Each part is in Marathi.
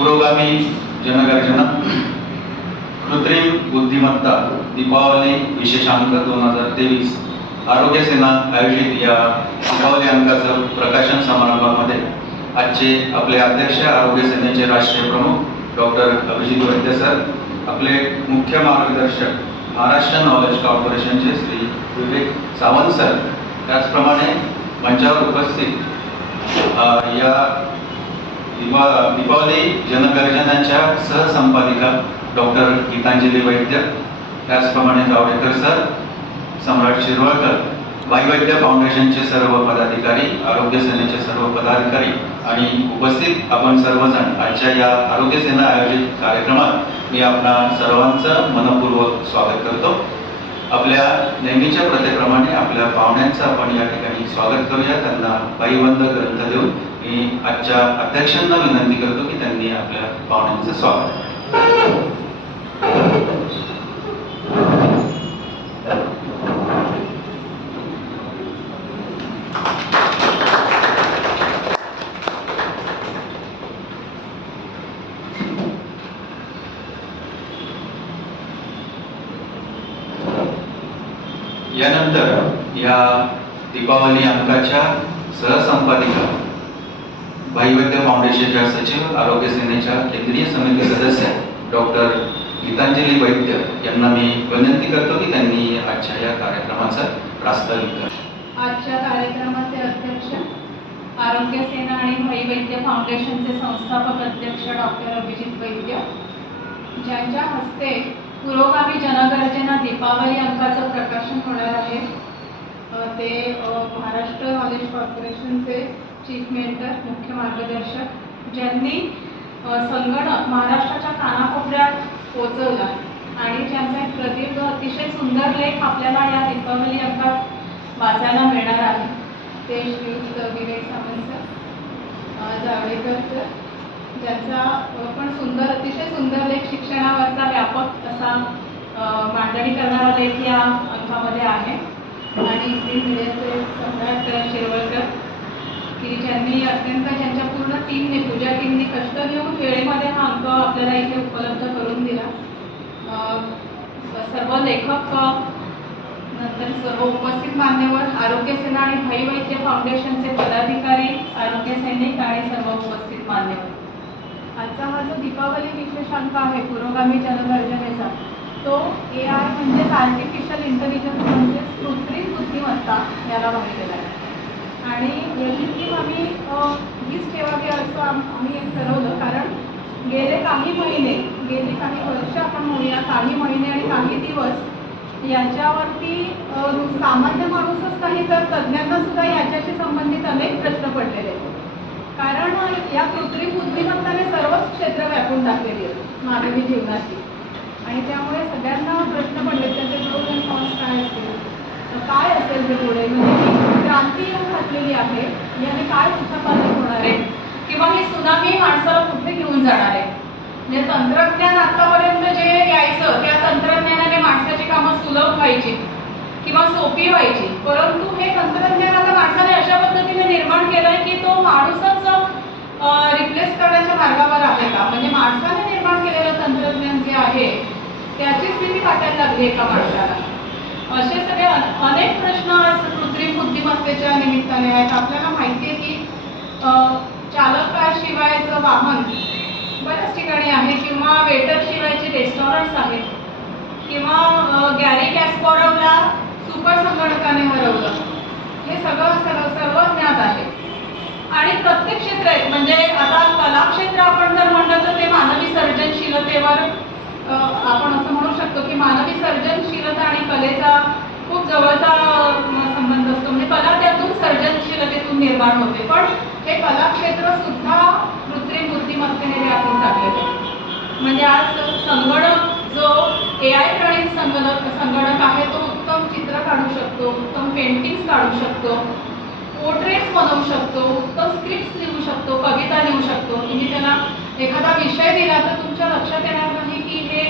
पुरोगामी जनगर्जना कृत्रिम बुद्धिमत्ता दीपावली विशेषांक 2023 आरोग्य सेना आयोजित या दीपावली अंकाचं प्रकाशन समारंभामध्ये आजचे आपले अध्यक्ष आरोग्य सेनेचे राष्ट्रीय प्रमुख डॉक्टर अभिजित वैद्य सर, आपले मुख्य मार्गदर्शक महाराष्ट्र नॉलेज कॉर्पोरेशनचे श्री विवेक सावंत सर, त्याचप्रमाणे मंचावर उपस्थित या दीपावली जनगर्जनांच्या सहसंपादिका डॉक्टर गीतांजली वैद्य, त्याचप्रमाणे जावडेकर सर, सम्राट शिरवळकर, भाईवैद्य फाउंडेशनचे सर्व पदाधिकारी, आरोग्य सेनेचे सर्व पदाधिकारी आणि उपस्थित आपण सर्वजण आजच्या या आरोग्य सेना आयोजित कार्यक्रमात मी आपणा सर्वांचं मनपूर्वक स्वागत करतो. आपल्या नेहमीच्या प्रथेप्रमाणे आपल्या पाहुण्यांचं आपण या ठिकाणी स्वागत करूया. त्यांना पायबंद ग्रंथ देऊन मी आजच्या अध्यक्षांना विनंती करतो की त्यांनी आपल्या पाहुण्यांचं स्वागत. यानंतर या दीपावली अंकाच्या सहसंपादिका भाईवैद्य फाउंडेशनच्या सचिव, आरोग्य सेनेच्या केंद्रीय समिती सदस्य डॉक्टर गीतांजली वैद्य यांना मी विनंती करतो की त्यांनी आजच्या या कार्यक्रमाचा प्रास्ताविक करावे. आजच्या कार्यक्रमाचे अध्यक्ष आरोग्य सेना आणि भाईवैद्य फाउंडेशनचे संस्थापक अध्यक्ष डॉक्टर अभिजित वैद्य, ज्यांच्या हस्ते पुरोगामी जनगर्जना दीपावली अंकाचं प्रकाशन होणार आहे, ते महाराष्ट्र नॉलेज कॉर्पोरेशनचे चीफ मेंटर, मुख्य मार्गदर्शक, ज्यांनी संगणक महाराष्ट्राच्या कानाकोपऱ्यात पोहोचवला आणि ज्यांचा एक प्रदीर्घ अतिशय सुंदर लेख आपल्याला या दीपावली अंकात वाचायला मिळणार आहे, ते श्रीयुत विवेक सावंत सर, जावडेकर सर, ज्यांचा पण अतिशय सुंदर लेख शिक्षणावरचा व्यापक असा मांडणी करणारा लेख या अंकामध्ये आहे, आणि प्रिंट मीडियाचे सम्राट शिरवळकर, की ज्यांच्या पूर्ण टीमने, पूजा टीमने कष्ट घेऊन वेळेमध्ये हा अंक आपल्याला इथे उपलब्ध करून दिला. सर्व लेखक, नंतर सर्व उपस्थित मान्यवर, आरोग्य सेना आणि भाईवैद्य फाउंडेशनचे पदाधिकारी, आरोग्य सैनिक आणि सर्व उपस्थित मान्यवर. आजचा हा जो दीपावली विशेषांक आहे पुरोगामी जनगर्जनेचा, तो AI म्हणजेच आर्टिफिशियल इंटेलिजन्स, म्हणजे कृत्रिम बुद्धिमत्ता याला वाहिलेला आहे. आणि याची थीम आम्ही हीच ठेवावी असं आम्ही एक ठरवलं, कारण गेले काही वर्ष आपण म्हणूया, काही महिने आणि काही दिवस याच्यावरती सामान्य माणूसच नाही तर तज्ज्ञांना सुद्धा याच्याशी संबंधित अनेक प्रश्न पडलेले आहेत. कारण या कृत्रिम बुद्धिमत्ताने सर्वच क्षेत्र व्यापून टाकलेली आहेत मानवी जीवनाची, आणि त्यामुळे सगळ्यांना प्रश्न पडले त्याचे प्रोज अँड कॉन्स काय असतील, काय असेल ते पुढे, म्हणजे क्रांती येऊन घातलेली आहे, याने काय उत्पादन होणार आहे, किंवा ही सुनामी माणसाला कुठे घेऊन जाणार आहे. म्हणजे तंत्रज्ञान आतापर्यंत जे यायचं त्या तंत्रज्ञानाने माणसाची कामं सुलभ व्हायची किंवा सोपी व्हायची, परंतु हे तंत्रज्ञान आता माणसाने अशा पद्धतीने निर्माण केलंय की तो माणूसच रिप्लेस करण्याच्या मार्गावर आहे का, म्हणजे माणसाने निर्माण केलेलं तंत्रज्ञान जे आहे त्याची स्थिती वाटायला लागली एका माणसाला. असे सगळे अनेक प्रश्न आज कृत्रिम बुद्धिमत्तेच्या निमित्ताने आहेत. आपल्याला माहिती आहे की चालकाशिवायचं वाहन बऱ्याच ठिकाणी आहे, किंवा वेटर शिवायचे रेस्टॉरंट्स आहेत, किंवा गॅरी कॅस्परोवला सुपर संगणकाने हरवलं, हे सर्व ज्ञात आहे. आणि प्रत्येक क्षेत्र आहेत, म्हणजे आता कला क्षेत्र आपण जर म्हणलं तर ते मानवी सर्जनशीलतेवर आपण असं म्हणू शकतो की मानवी सर्जनशीलता आणि कलेचा खूप जवळचा संबंध असतो, म्हणजे कला त्यातून सर्जनशीलतेतून निर्माण होते. पण हे कला क्षेत्र सुद्धा कृत्रिम बुद्धिमत्तेने व्यापून टाकलेले, म्हणजे आज संगणक जो AI प्रणीत संगणक आहे तो उत्तम चित्र काढू शकतो, उत्तम पेंटिंग्स काढू शकतो, पोर्ट्रेट्स बनवू शकतो, उत्तम स्क्रिप्ट लिहू शकतो, कविता लिहू शकतो. तुम्ही त्याला एखादा विषय दिला तर तुमच्या लक्षात येणार नाही की हे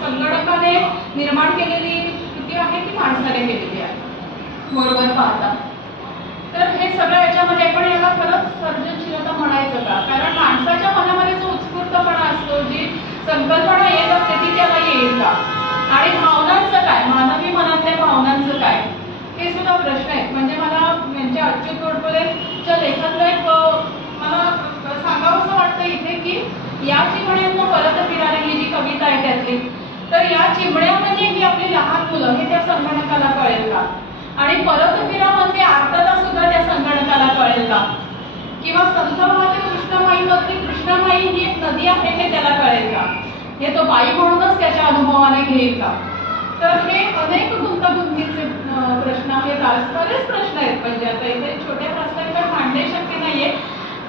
संगणकाने निर्माण केलेली कृती आहे की माणसाने केलेली आहे बरोबर पाहता. तर हे सगळं याच्यामध्ये पण याला खरंच सर्जनशीलता म्हणायचं का, कारण माणसाच्या मनामध्ये जो संकल्पना येत असते ती त्याला येईल का? आणि भावनांचं काय, मानवी मनातल्या भावनांचं काय, हे सुद्धा प्रश्न आहेत. म्हणजे मला म्हणजे अच्युत गोडबोलेच्या लेखातलं एक मला सांगावंसं वाटतं इथे की या चिमण्यांना परत फिरायला ही जी कविता आहे त्यातली, तर या चिमण्यामध्ये ही आपली लहान मुलं हे त्या संगणकाला कळेल का? आणि परत फिरामध्ये आर्तता सुद्धा त्या संगणकाला कळेल का? किंवा संत वाहते कृष्णमाईमधली कृष्णमाई ही एक नदी आहे हे त्याला कळेल का? हे तो बाई म्हणूनच त्याच्या अनुभवाने घेईल का? तर हे अनेक गुंतागुंतीचे प्रश्न आहेत, बरेच प्रश्न आहेत. म्हणजे आता इथे छोट्या प्रश्नांवर मांडणे शक्य नाहीये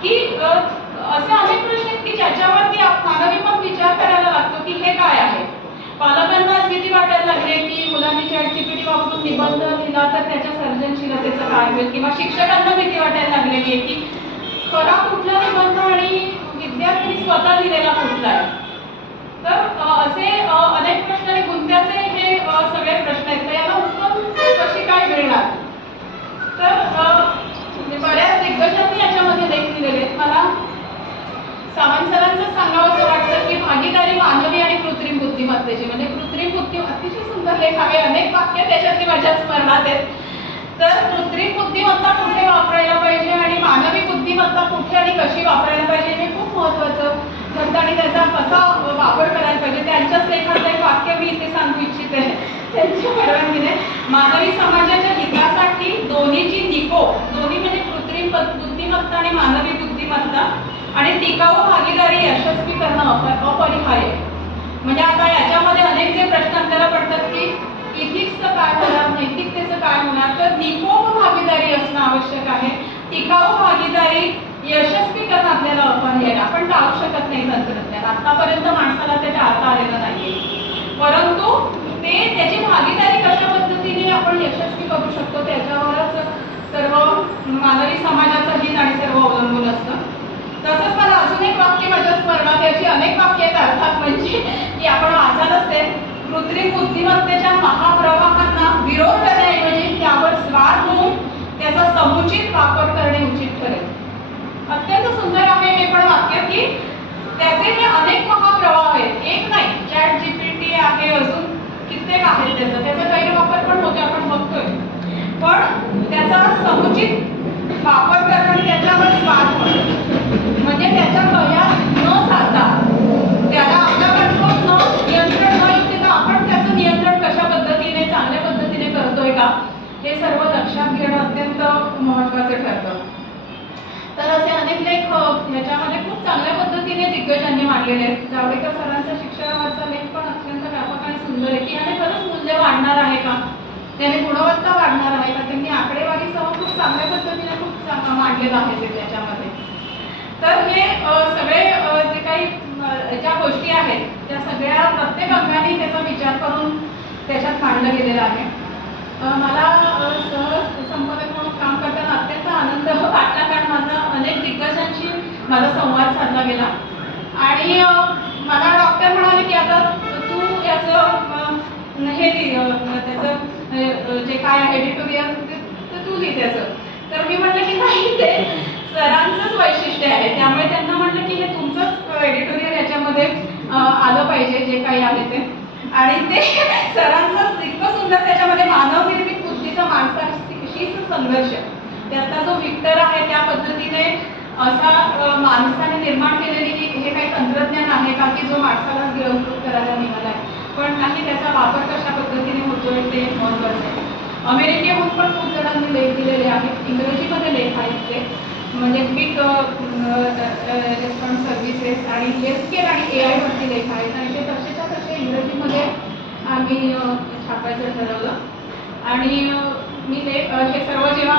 की असे अनेक प्रश्न आहेत की ज्याच्यावरती मानवी मग विचार करायला लागतो की हे काय आहे. पालकांना आज भीती वाटायला लागली की मुलांनी ChatGPT वापरून निबंध लिहिला तर त्याच्या सर्जनशीलतेचं काय होईल, किंवा शिक्षकांना भीती वाटायला लागलेली आहे की खरा कुठला निबंध आणि विद्यार्थ्यांनी स्वतः लिहिलेला कुठला आहे. तर असे अनेक प्रश्न आणि गुंत्याचे हे सगळे प्रश्न आहेत. तर याला उत्तर कशी काय मिळणार? तर बऱ्याच दिग्गजांनी याच्यामध्ये लेख लिहिलेले आहेत. मला सावंत सरांचं सांगावंसं वाटतं की भागीदारी मानवी आणि कृत्रिम बुद्धिमत्तेची, म्हणजे कृत्रिम बुद्धिमत्ता, अतिशय सुंदर लेख आहे. अनेक वाक्य त्याच्यातली माझ्या स्मरणात आहेत. तर कृत्रिम बुद्धिमत्ता कुठे वापरायला पाहिजे आणि मानवी बुद्धिमत्ता कुठे आणि कशी वापरायला पाहिजे हे खूप महत्त्वाचं ठरतं आणि त्याचा कसा वापर करायला पाहिजे. त्यांच्याच लेखातलं एक वाक्य मी इथे सांगू इच्छिते त्यांच्या परवानगीने. मानवी समाजाच्या हितासाठी दोन्हीची दोन्ही म्हणजे कृत्रिम बुद्धिमत्ता आणि मानवी बुद्धिमत्ता आणि टिकाऊ भागीदारी यशस्वी करणं अपरिहार्य. म्हणजे आता याच्यामध्ये अनेक जे प्रश्न आपल्याला पडतात की इथिक्सचं काय होणार, नैतिकतेचं काय होणार, तर निकोप भागीदारी असणं आवश्यक आहे. टिकाऊ भागीदारी यशस्वी करणं आपल्याला अपरिहार्य. आपण टाळू शकत नाही तंत्रज्ञान, आतापर्यंत माणसाला ते टाळता आलेलं नाहीये, परंतु त्याची भागीदारी कशा पद्धतीने आपण यशस्वी करू शकतो त्याच्यावरच सर्व मानवी समाजाचं हित आणि सर्व अवलंबून असतं. तसंच मला अजून एक वाक्य माझ्या स्मरणात, याची अनेक वाक्य आहेत अर्थात, म्हणजे की आपण वाचायलाच ते कृत्रिम बुद्धिमत्तेच्या महाप्रवाहांना विरोध करण्याऐवजी त्यावर स्वार होऊन त्याचा समुचित वापर करणे उचित ठरेल. अत्यंत सुंदर आहे हे पण वाक्य की त्याचे हे अनेक महाप्रवाह आहेत, एक नाही. ChatGPT आहे, अजून कित्येक आहेत. त्याचा गैरवापर पण होतो, आपण बघतोय. पण त्याचा समुचित वापर करणं आणि त्याच्यावर स्वार होणं, म्हणजे त्याच्या कया न जाता त्याला आपल्या कंट्रोल नियंत्रण न येते, आपण त्याचं नियंत्रण कशा पद्धतीने चांगल्या पद्धतीने करतोय का हे सर्व लक्षात घेणं अत्यंत महत्त्वाचं ठरतं. तर असे अनेक लेख ह्याच्यामध्ये खूप चांगल्या पद्धतीने दिग्गजांनी मांडलेले आहेत. जावडेकर सरांचा शिक्षणावरचा लेख पण अत्यंत व्यापक आणि सुंदर आहे की याने खरंच मूल्य वाढणार आहे का, त्याने गुणवत्ता वाढणार आहे का. त्यांनी आकडेवारीसह खूप चांगल्या पद्धतीने खूप मांडलेलं आहे ते त्याच्यामध्ये. तर हे सगळे जे काही ज्या गोष्टी आहेत त्या सगळ्या प्रत्येक अंगाने त्याचा विचार करून त्याच्यात मांडलं गेलेलं आहे. मला सहसंपादक म्हणून काम करताना अत्यंत आनंद वाटला, कारण माझा अनेक दिग्गजांशी माझा संवाद साधला गेला. आणि मला डॉक्टर म्हणाले की आता तू याचं हे त्याचं जे काय आहे एडिटोरियल ते तू लिही त्याचं. तर मी म्हटलं की नाही, ते सरांचंच वैशिष्ट्य आहे, त्यामुळे त्यांना म्हटलं की हे तुमचंच एडिटोरियल याच्यामध्ये आलं पाहिजे जे काही आहे ते. आणि ते सरांचं इतकं सुंदर त्याच्यामध्ये मानवनिर्मित बुद्धीचा माणसाशीच संघर्ष, त्यातला जो विक्टर आहे त्या पद्धतीने असा माणसाने निर्माण केलेली हे काही तंत्रज्ञान आहे का की जो माणसाला गिळंकृत करायला निघाला आहे, पण नाही त्याचा वापर कशा पद्धतीने होतोय ते महत्त्वाचं आहे. अमेरिकेहून पण खूप जणांनी लेख दिलेले आहेत, इंग्रजीमध्ये लेख आहेत ते, म्हणजे क्विक रिस्पॉन्स सर्व्हिसेस आणि हेल्थकेअर आणि AI वरती लेख आहेत आणि ते तसेच्या तसे इंग्रजीमध्ये आम्ही छापायचं ठरवलं. आणि मी हे सर्व जेव्हा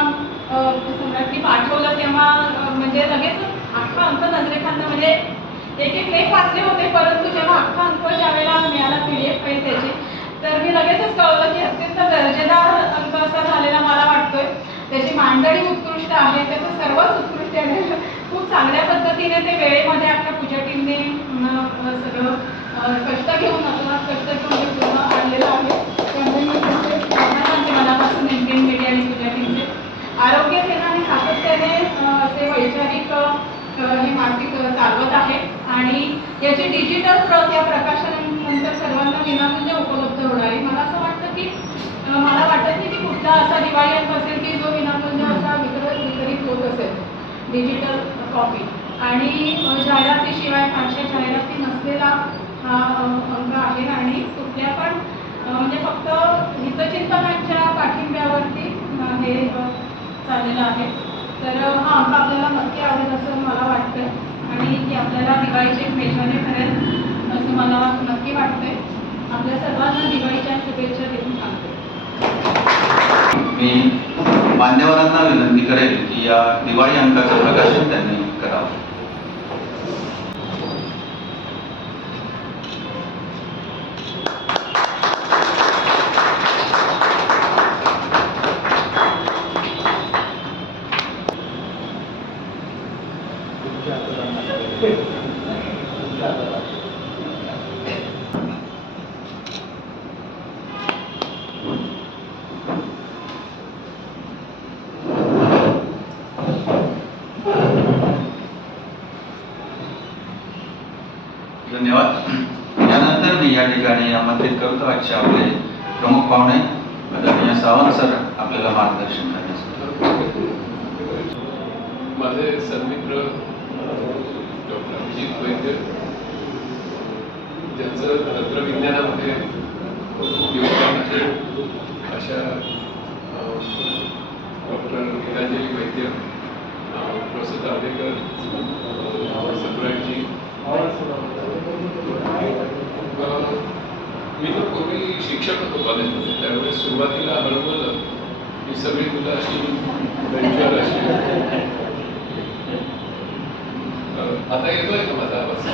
सम्राटनी पाठवलं तेव्हा म्हणजे लगेच अख्खा अंक नजरेखालनं, म्हणजे एक लेख वाचले होते, परंतु जेव्हा अख्खा अंक ज्यावेळेला मिळाला PDF फाईल त्याची, तर मी लगेचच कळलं की अत्यंत दर्जेदार अंक असा झालेला मला वाटतोय. त्याची मांडणी उत्कृष्ट आहे, त्याचं सर्वच उत्कृष्ट आहे. खूप चांगल्या पद्धतीने ते वेळेमध्ये आपल्या पूजा टीमने सगळं कष्ट घेऊन अतोनात कष्ट घेऊन पूर्ण आणलेलं आहे. त्यामुळे मी त्यांचे मनापासून इंडियन मीडिया आणि पूजा टीमचे आरोग्य सेना आणि सातत्याने असे वैचारिक हे मासिक चालवत आहे. आणि याची डिजिटल प्रत या प्रकाशनानंतर सर्वांना विनामूल्य उपलब्ध होणार आहे. मला असं वाटतं की मला वाटत नाही की कुठला असा दिवाळी अंक असेल की जो विनामूल्य असा वितरित होत असेल डिजिटल कॉपी. आणि जाहिरातीशिवाय फारशा जाहिराती नसलेला हा अंक आहे आणि कुठल्या पण म्हणजे फक्त हितचिंतकांच्या पाठिंब्यावरती हे चाललेलं आहे. तर हा अंक आपल्याला नक्की आवडेल असं मला वाटतंय आणि ती आपल्याला दिवाळीची एक मेजवानी ठरेल असं मला नक्की वाटतंय. आपल्या सर्वांना दिवाळीच्या शुभेच्छा देऊन सांगते. मी मान्यवरांना विनंती करेल की या दिवाळी अंकाचं प्रकाशन त्यांनी करावं. धन्यवाद. यानंतर मी या ठिकाणी आमंत्रित करतो आजचे आपले प्रमुख पाहुणे आदरणीय सावंत सर आपल्याला मार्गदर्शन करण्यासाठी. माझे सन्मित्र डॉक्टर अभिजित वैद्य, ज्यांचं तंत्रविज्ञानामध्ये खूप योगदान आहे, अशा डॉक्टर गीतांजली वैद्य, प्रोफेसर आंबेडकर, सम्राटजी. मी तर पूर्वी शिक्षक होतो कॉलेजमध्ये, त्यावेळेस सुरुवातीला हळूहळू ही सगळी मुलं अशी बेंचवर अशी. आता येतोय का माझा आवाज?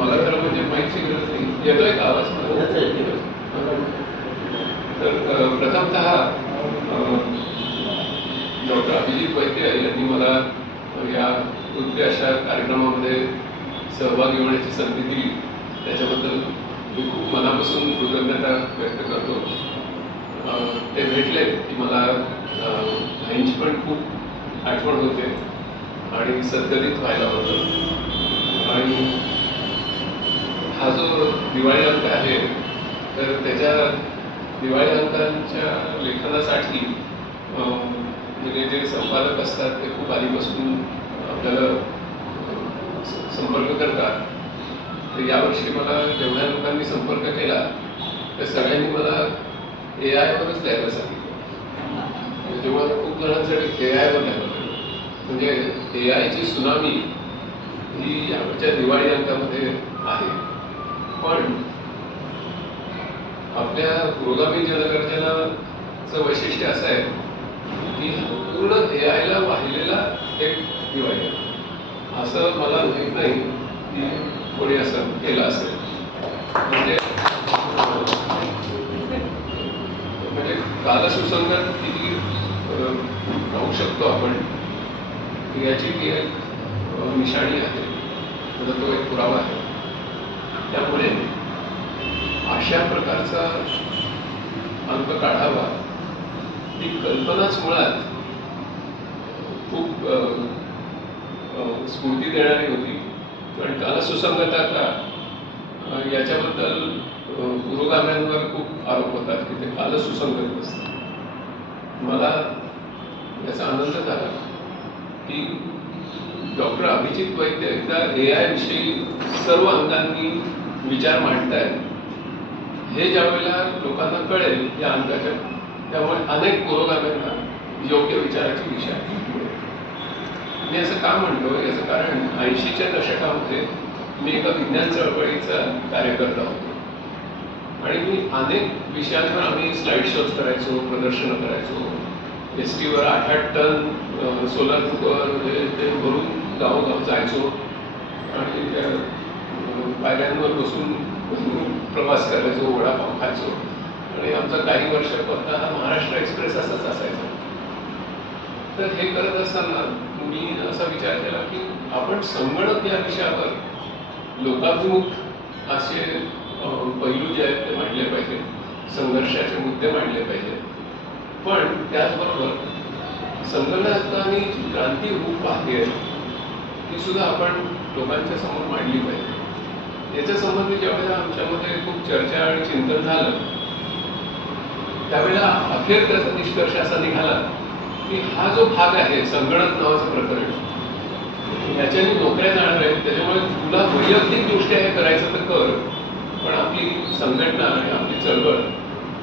मला तर म्हणजे माहिती गरज नाही. येतोय का आवाज माझा? तर प्रथमतः डॉक्टर अभिजित वैद्य यांनी मला या उत्कृष्ट अशा कार्यक्रमामध्ये सहभागी होण्याची संधी दिली, त्याच्याबद्दल मी खूप मनापासून कृतज्ञता व्यक्त करतो. ते भेटले की मला आईंची पण खूप आठवण होते आणि सद्गदित व्हायला होतं. आणि हा जो दिवाळी अंक आहे, तर त्याच्या दिवाळी अंकांच्या लेखनासाठी म्हणजे जे संपादक असतात ते खूप आधीपासून आपल्याला संपर्क करतात. तर यावर्षी मला जेवढ्या लोकांनी संपर्क केला त्या सगळ्यांनी मला AI वरच द्यायला सांगितलं. जेव्हा खूप जणांसाठी AI वर द्यायला लागलं, म्हणजे AI ची सुनामी ही याच्या दिवाळी अंकामध्ये आहे. पण आपल्या पुरोगामी जनगर्जनाचं वैशिष्ट्य असं आहे की पूर्ण AI ला वाहिलेला एक दिवाळी अंक. असं मला माहीत नाही की कोणी असं केलं असेल. म्हणजे कालसुसंगत किती राहू शकतो आपण याची ती एक निशाणी आहे, म्हणजे तो एक पुरावा आहे. त्यामुळे अशा प्रकारचा अंक काढावा ही कल्पनाच मुळात खूप स्फूर्ती देणारी होती. आणि कालसुसंगता का याच्याबद्दल पुरोगाम्यांवर खूप आरोप होतात की ते कालसुसंगत नसतात. मला याचा आनंद झाला की डॉक्टर अभिजित वैद्य एकदा AI विषयी सर्व अंगांनी विचार मांडतायत हे ज्यावेळेला लोकांना कळेल या अंकाच्या, त्यामुळे अनेक पुरोगाम्यांना योग्य विचाराची दिशा आहे. मी असं का म्हणतो, याचं कारण 80च्या दशकामध्ये मी एका विज्ञान चळवळीचा कार्यकर्ता होतो आणि मी अनेक विषयांवर आम्ही स्लाईड शोज करायचो, प्रदर्शनं करायचो. ST वर 8-8 टन सोलर कुकर ते भरून गावोगाव जायचो आणि त्या पायऱ्यांवर बसून प्रवास करायचो, वडापाव खायचो. आणि आमचा काही वर्षापर्यंत हा महाराष्ट्र एक्सप्रेस असाच असायचा. तर हे करत असताना मी असा विचार केला की आपण संगणक या विषयावर लोकाभिमुख असे पैलू जे आहेत ते मांडले पाहिजे, संघर्षाचे मुद्दे मांडले पाहिजे. पण त्याचबरोबर संगणकाने जी क्रांती होऊ पाहते ती सुद्धा आपण लोकांच्या समोर मांडली पाहिजे. याच्या संबंधी ज्यावेळेला आमच्यामध्ये खूप चर्चा आणि चिंतन झालं त्यावेळेला अखेर त्याचा निष्कर्ष असा निघाला की हा जो भाग आहे संगणक नावाचं प्रकरण याच्याने नोकऱ्या जाणार आहेत, त्याच्यामुळे तुला वैयक्तिकदृष्ट्या हे करायचं तर कर, पण आपली संघटना आणि आपली चळवळ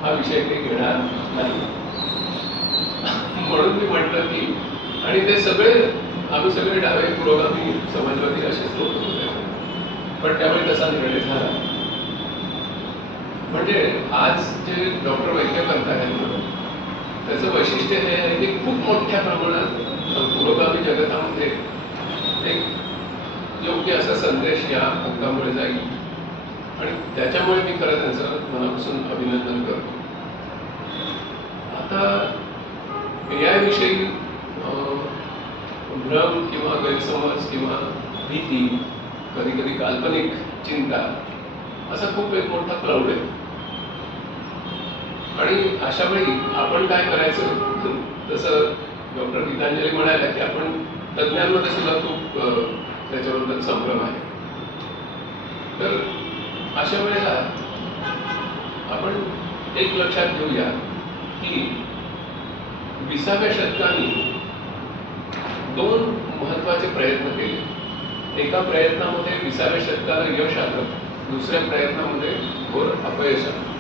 हा विषय काही घेणार नाही. म्हणून मी म्हटलं की आणि ते सगळे आम्ही सगळे डावे पुरोगामी समाजवादी असेच लोक होते, पण त्यावेळी तसा निर्णय झाला. म्हणजे आज जे डॉक्टर वैद्य करतायत त्याचं वैशिष्ट्य हे आहे की खूप मोठ्या प्रमाणात पुरोगामी जगतामध्ये एक योग्य असा संदेश या अंकामुळे जाईल आणि त्याच्यामुळे मी खरं त्यांचं मनापासून अभिनंदन करतो. आता AI विषयी भ्रम किंवा गैरसमज किंवा भीती, कधी कधी काल्पनिक चिंता असा खूप एक मोठा क्लाउड आहे. आणि अशा वेळी आपण काय करायचं, तसं डॉक्टर गीतांजली म्हणाल्या की आपण तज्ज्ञांमध्ये सुद्धा खूप त्याच्याबद्दल संभ्रम आहे. तर अशा वेळेला आपण एक लक्षात घेऊया की 20व्या शतकाने 2 महत्त्वाचे प्रयत्न केले. एका प्रयत्नामध्ये 20व्या शतकाला यश आलं, दुसऱ्या प्रयत्नामध्ये घोर अपयश आलं.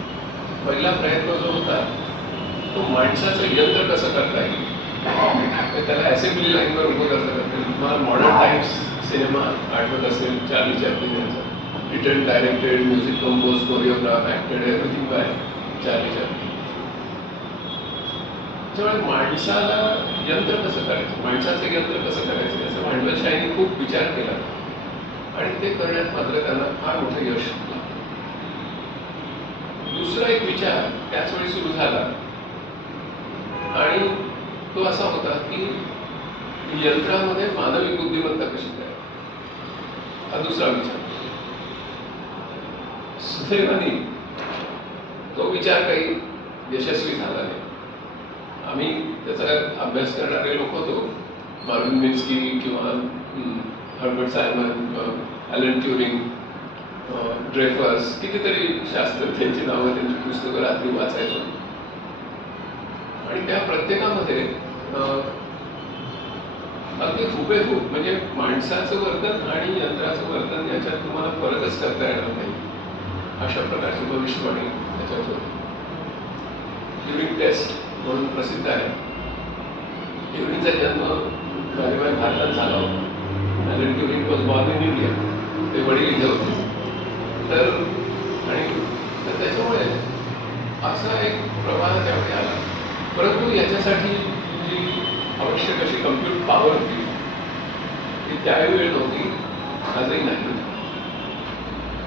पहिला प्रयत्न जो होता तो माणसाचं यंत्र कसं करता येईल, त्याला असेंब्ली लाईनवर उभं कसं करता येईल. तुम्हाला मॉडर्न टाइम्स सिनेमा आठवत असेल, चार्ली चॅप्लिन यांचा, written, directed, music compose, choreograph, acted, everything by Charlie Chaplin. त्यामुळे माणसाला यंत्र कसं करायचं, माणसाचं यंत्र कसं करायचं याचा भांडवलशाहीने खूप विचार केला आणि ते करण्यात मात्र त्यांना फार मोठं यश लागलं. दुसरा एक विचार त्याच वेळी सुरू झाला आणि तो असा होता की यंत्रामध्ये मानवी बुद्धिमत्ता कशी करायची, हा दुसरा विचार. सुदैवाने तो विचार काही यशस्वी झाला नाही. आम्ही त्याचा अभ्यास करणारे लोक होतो, मार्विन मिन्स्की किंवा हर्बर्ट सायमन, ॲलन ट्युरिंग, ड्रेफर्स, कितीतरी शास्त्रज्ञांची नावं, त्यांची पुस्तकं रात्री वाचायचो आणि त्या प्रत्येकामध्ये अगदी हुबेहूब म्हणजे माणसाचं वर्तन आणि यंत्राचं वर्तन याच्यात तुम्हाला फरकच करता येणार नाही अशा प्रकारची भविष्यवाणी त्याच्यात होती. ट्युरिंग टेस्ट म्हणून प्रसिद्ध आहे. ट्युरिंगचा जन्म भारतात झाला होता. Alan Turing was born in India, ते वडील इथे होते. तर त्याच्यामुळे असा एक प्रवाह त्यावेळी आला. परंतु याच्यासाठी जी आवश्यक अशी कम्प्यूट पॉवर होती ती त्यावेळी नव्हती, आजही नाही.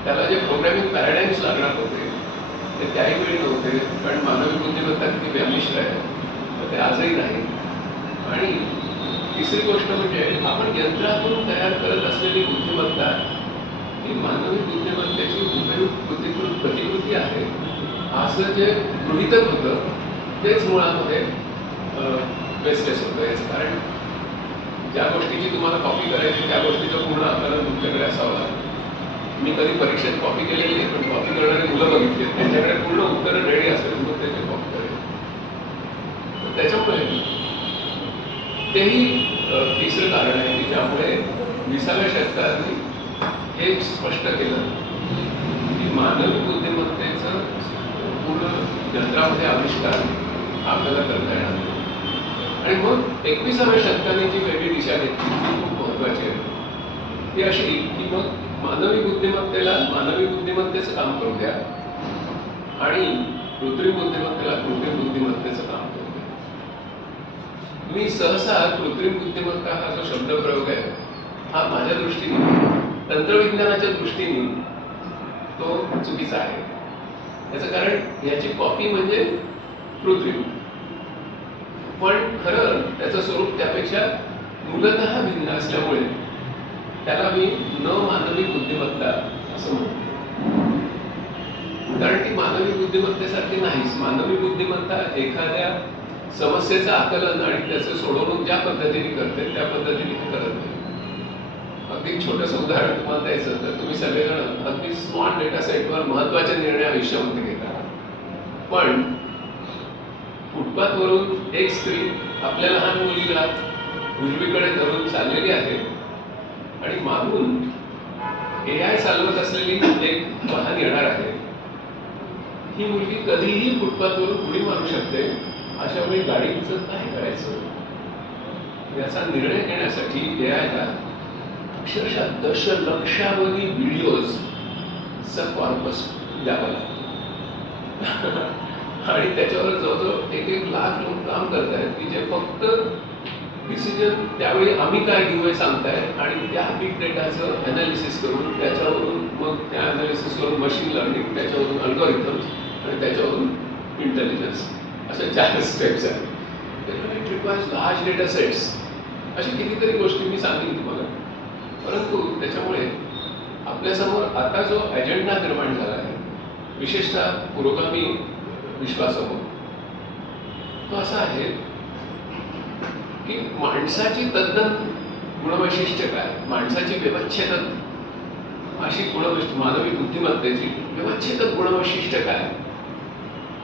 त्याला जे प्रोग्रॅमिंग पॅराडाईम्स लागणार होते ते त्यावेळी नव्हते, कारण मानवी बुद्धिमत्ता किती व्यामिश्र आहे तर ते आजही नाही. आणि तिसरी गोष्ट म्हणजे आपण यंत्रातून तयार करत असलेली बुद्धिमत्ता ही मानवी बुद्धिमत्तेची हुबेहूब प्रतिकृती आहे असं जे गृहीतक होतं तेच मुळामध्ये बेस्टेस होतं. याचं कारण ज्या गोष्टीची तुम्हाला कॉपी करायची त्या गोष्टीचं पूर्ण आकलन तुमच्याकडे असावं लागतं. मी कधी परीक्षेत कॉपी केलेली नाही, पण कॉपी करणारे मुलं बघितली, त्यांच्याकडे पूर्ण उत्तरं रेडी असेल मग त्याची कॉपी करेल. त्याच्यामुळे तेही तिसरं कारण आहे की ज्यामुळे 20व्या शतकाने हे स्पष्ट केलं की मानवी बुद्धिमत्तेचं पूर्ण यंत्रामध्ये आविष्कार आपल्याला करता येणार नाही. आणि मग 21व्या शतकाने जी वेगळी दिशा घेतली ती खूप महत्वाची आहे. ती अशी की मग मानवी बुद्धिमत्तेला मानवी बुद्धिमत्तेचं काम करू द्या आणि कृत्रिम बुद्धिमत्तेला कृत्रिम बुद्धिमत्तेचं काम करू द्या. मी सहसा कृत्रिम बुद्धिमत्ता हा जो शब्दप्रयोग आहे हा माझ्या दृष्टीने तंत्रविज्ञानाच्या दृष्टीने तो चुकीचा आहे. याचं कारण याची कॉपी म्हणजे कृत्रिम, पण खरं त्याचं स्वरूप त्यापेक्षा मूलतः भिन्न असल्यामुळे त्याला मी न मानवी बुद्धिमत्ता असं म्हणतो. कारण ती मानवी बुद्धिमत्तेसारखी नाहीच. मानवी बुद्धिमत्ता एखाद्या समस्येचं आकलन आणि त्याचं सोडवणूक ज्या पद्धतीने करते त्या पद्धतीने करत नाही. अगदी छोटंसं उदाहरण तुम्हाला द्यायचं तर तुम्ही सगळेजण अगदी स्मॉल डेटा सेटवर महत्त्वाचे निर्णय आयुष्यामध्ये घेता. पण फुटपाथवरून एक स्त्री आपल्या लहान मुलीला उजवीकडे धरून चाललेली आहे आणि मागून AI चालवत असलेली एक वाहन येणार आहे. ही मुलगी कधीही फुटपाथवरून उडी मारू शकते. अशा वेळी गाडीचं काय करायचं याचा निर्णय घेण्यासाठी AIला अक्षरशः दशलक्षावधी व्हिडिओजचा कॉर्पस द्यावा लागतो. आणि त्याच्यावर जवळजवळ 1 लाख लोक काम करत आहेत की जे फक्त डिसिजन त्यावेळी आम्ही काय घेऊया सांगतायत आणि त्या बिग डेटाचं अनालिसिस करून त्याच्यावरून मग त्या अनालिसिसवरून मशीन लर्निंग, त्याच्यावरून अल्गोरिथम्स आणि त्याच्यावरून इंटेलिजन्स अशा 4 स्टेप्स आहेत. It requires large data sets. अशा कितीतरी गोष्टी मी सांगेन तुम्हाला. परंतु त्याच्यामुळे आपल्यासमोर आता जो अजेंडा निर्माण झाला आहे विशेषतः पुरोगामी विश्वासमोर तो असा आहे की माणसाची तद्दन गुणवैशिष्ट्य काय, माणसाची व्यवच्छेद अशी गुणवैशिष्ट्य, मानवी बुद्धिमत्तेची व्यवच्छेद गुणवैशिष्ट्य काय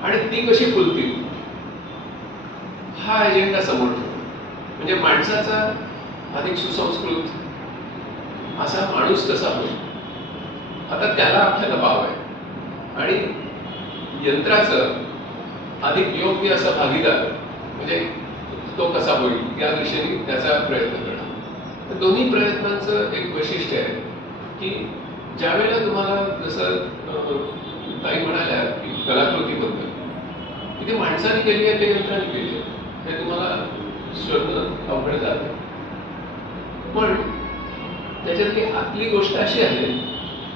आणि ती कशी फुलतील हा अजेंडा समोर ठेवतो. म्हणजे माणसाचा अधिक सुसंस्कृत असा माणूस कसा होईल आता त्याला आपल्याला भाव आहे आणि यंत्राचं अधिक योग्य असा भागीदार म्हणजे तो कसा होईल या दिशेने त्याचा प्रयत्न करणं. तर दोन्ही प्रयत्नांचं एक वैशिष्ट्य आहे की ज्या वेळेला तुम्हाला जसं ताई म्हणाल्या की कलाकृतीबद्दल की ती माणसाने केली आहे ते यंत्राने केली आहे हे तुम्हाला शोधणं अवघड जातं. पण त्याच्यातली आतली गोष्ट अशी आहे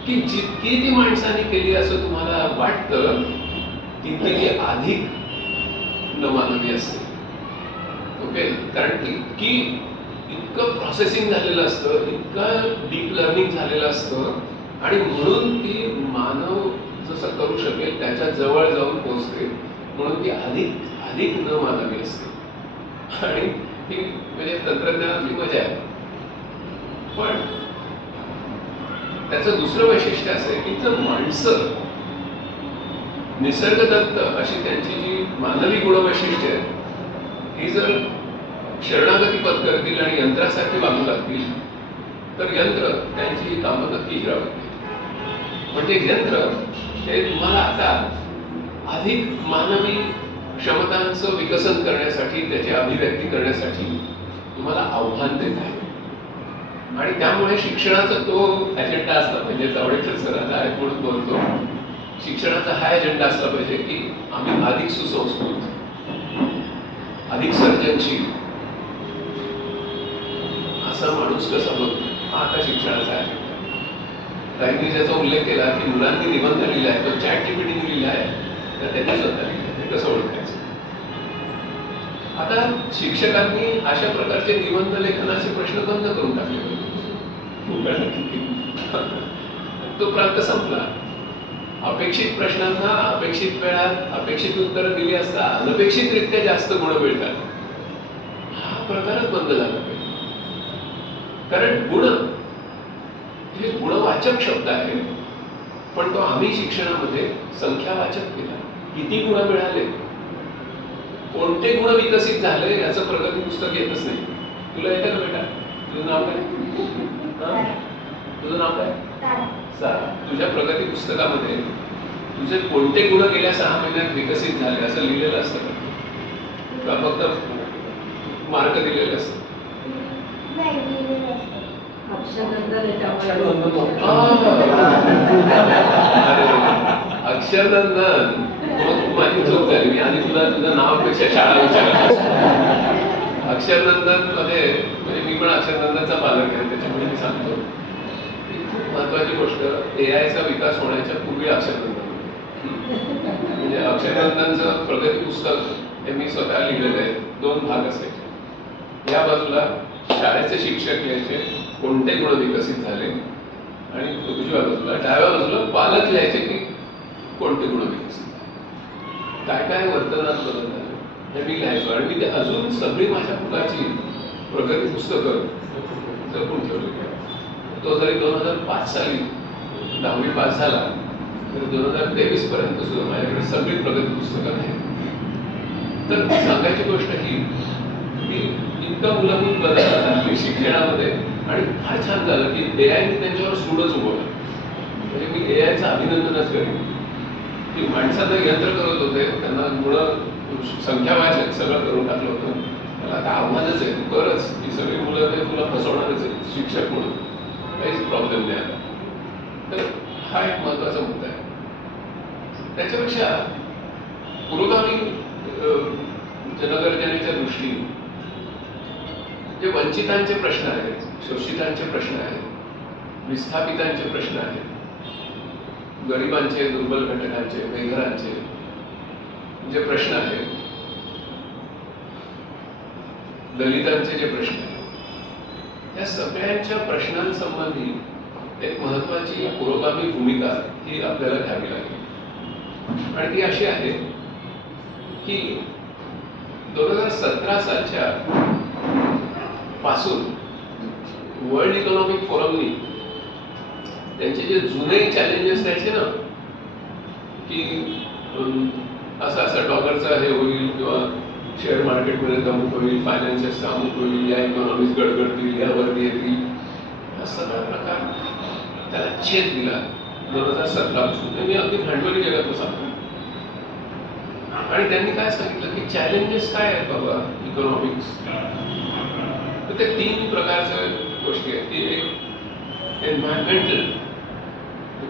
की जितकी ती माणसाने केली असं तुम्हाला वाटतं तितकी ती अधिक नमानवी असते. ओके, कारण की इतकं प्रोसेसिंग झालेलं असतं, इतकं डीप लर्निंग झालेलं असतं आणि म्हणून ती मानव जसं करू शकेल त्याच्या जवळ जाऊन पोहोचते. म्हणून ती अधिक न मानवी असते आणि ती म्हणजे तंत्रज्ञानातली मजा आहे. पण त्याचं दुसरं वैशिष्ट्य असं आहे की जर माणसं निसर्गदत्त अशी त्यांची जी मानवी गुणवैशिष्ट्य आहे ही जर शरणागती पत्करतील आणि यंत्रासारखी वागू लागतील तर यंत्र त्यांची ही कामं नक्की हिरावतील. म्हणजे यंत्र ते तुम्हाला आता अधिक मानवी क्षमतांचं विकसन करण्यासाठी त्याची अभिव्यक्ती करण्यासाठी तुम्हाला आव्हान देत आहे. आणि त्यामुळे शिक्षणाचा तो अजेंडा असला पाहिजे. जावडेकर सर आता आहेत म्हणून बोलतो, शिक्षणाचा हा अजेंडा असला पाहिजे की आम्ही अधिक सुसंस्कृत, अधिक सर्जनशील असा माणूस कसा बघतो हा आता शिक्षणाचा आहे. ताईंनी ज्याचा उल्लेख केला की मुलांनी निबंध लिहिला आहे तो ChatGPTने लिहिला आहे तर त्यांनी स्वतः लिहिलं ते कसं ओळखायचं. आता शिक्षकांनी अशा प्रकारचे निबंध लेखनाचे प्रश्न बंद करून टाकले. तो प्रांत संपला. अपेक्षित प्रश्नांना अपेक्षित वेळात अपेक्षित उत्तरं दिली असता अनपेक्षितरित्या जास्त गुण मिळतात. हा प्रकारच बंद झाला पाहिजे. कारण गुण हे गुणवाचक शब्द आहे पण तो आम्ही शिक्षणामध्ये संख्यावाचक केला. किती गुण मिळाले, कोणते गुण विकसित झाले याचं प्रगती पुस्तक येतच नाही. तुला येतं का बेटा? तुझं नाव काय? तुझं नाव काय? सारा. तुझ्या प्रगती पुस्तकामध्ये तुझे कोणते गुण गेल्या 6 महिन्यात विकसित झाले असं लिहिलेलं असतं का फक्त मार्क दिलेले असतात? अक्षरनंदन. मग माझी चूक झाली. मी आधी तुझं नावापेक्षा शाळा विचारला. अक्षरनंदन मध्ये म्हणजे मी पण अक्षरनंदनचा पालक आहे त्याच्यामुळे मी सांगतो की खूप महत्वाची गोष्ट AIचा विकास होण्याच्या पूर्वी अक्षरनंदन म्हणजे अक्षरनंदनचं प्रगती पुस्तक हे मी स्वतः लिहिलेलं आहे. 2 भाग असायचे. या बाजूला शाळेचे शिक्षक लिहायचे कोणते गुण विकसित झाले आणि उजव्या बाजूला डाव्या बाजूला पालक लिहायचे की कोणते गुण विकसित झाले, काय काय वर्तनात बदल झाले हे मी लिहायचो. आणि मी ते अजून सगळी माझ्या मुलाची प्रगती पुस्तकं जपून ठेवलेली आहे. तो जरी 2005 साली 10वी पास झाला तर 2023 पर्यंत सुद्धा माझ्याकडे सगळी प्रगती पुस्तकं आहेत. तर सांगायची गोष्ट ही की इतका मूलभूत बदल झाला की शिक्षणामध्ये, आणि फार छान झालं की एआयने त्यांच्यावर सूडच उभवलं. म्हणजे मी एआयचं अभिनंदनच करेन की माणसाचं यंत्र करत होते, त्यांना मुळं संख्यावाचक सगळं करून टाकलं होतं. त्याला आता आव्हानच आहे, तू करच, ही सगळी मुलं ते तुला फसवणारच आहे शिक्षक म्हणून, काहीच प्रॉब्लेम नाही आला. तर हा एक महत्त्वाचा मुद्दा आहे. त्याच्यापेक्षा पुरोगामी जनगर्जनेच्या दृष्टीने जे वंचितांचे प्रश्न आहेत, शोषितांचे प्रश्न आहेत, विस्थापितांचे प्रश्न आहेत, गरिबांचे, दुर्बल घटकांचे, बेघरांचे जे प्रश्न आहेत, दलितांचे जे प्रश्न आहेत, या सगळ्यांच्या प्रश्नांसंबंधी एक महत्वाची पुरोगामी भूमिका ही आपल्याला घ्यावी लागेल. आणि ती अशी आहे की 2017 सालच्या पासून वर्ल्ड इकॉनॉमिक फोरमनी त्यांचे जे जुने चॅलेंजेस द्यायचे ना, की असं असं डॉलरचं हे होईल किंवा शेअर मार्केटमध्ये अमुक होईल, फायनान्सेसचा अमुक होईल, या इकॉनॉमीज गडगडतील, यावरती येतील, हा सगळा प्रकार त्याला छेद दिला 2017 पासून. मी अगदी भांडवली जगात सांगतो. आणि त्यांनी काय सांगितलं की चॅलेंजेस काय आहेत बाबा इकॉनॉमिक्स, तर ते 3 प्रकारच्या गोष्टी आहेत. की एक एन्व्हायरमेंटल,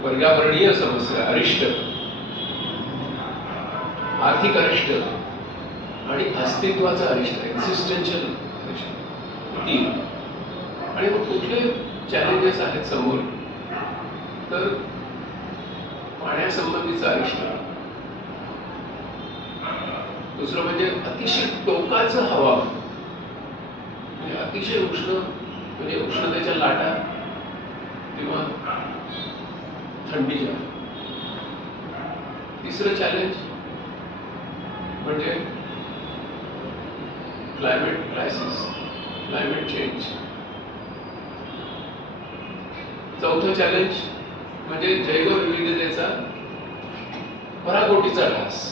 पर्यावरणीय समस्या, अरिष्ट, आर्थिक अरिष्ट, आणि अस्तित्वाचा अरिष्ट, एक्झिस्टेन्शियल अरिष्ट, 3. आणि मग कुठले चॅलेंजेस आहेत समोर, तर पाण्यासंबंधीचा अरिष्ट, दुसरं म्हणजे अतिशय टोकाचं हवामान, म्हणजे अतिशय उष्ण, म्हणजे उष्णतेच्या लाटा किंवा थंडीच्या. तिसरं चॅलेंज म्हणजे क्लायमेट क्रायसिस, क्लायमेट चेंज. चौथं चॅलेंज म्हणजे जैवविविधतेचा पराकोटीचा ढास,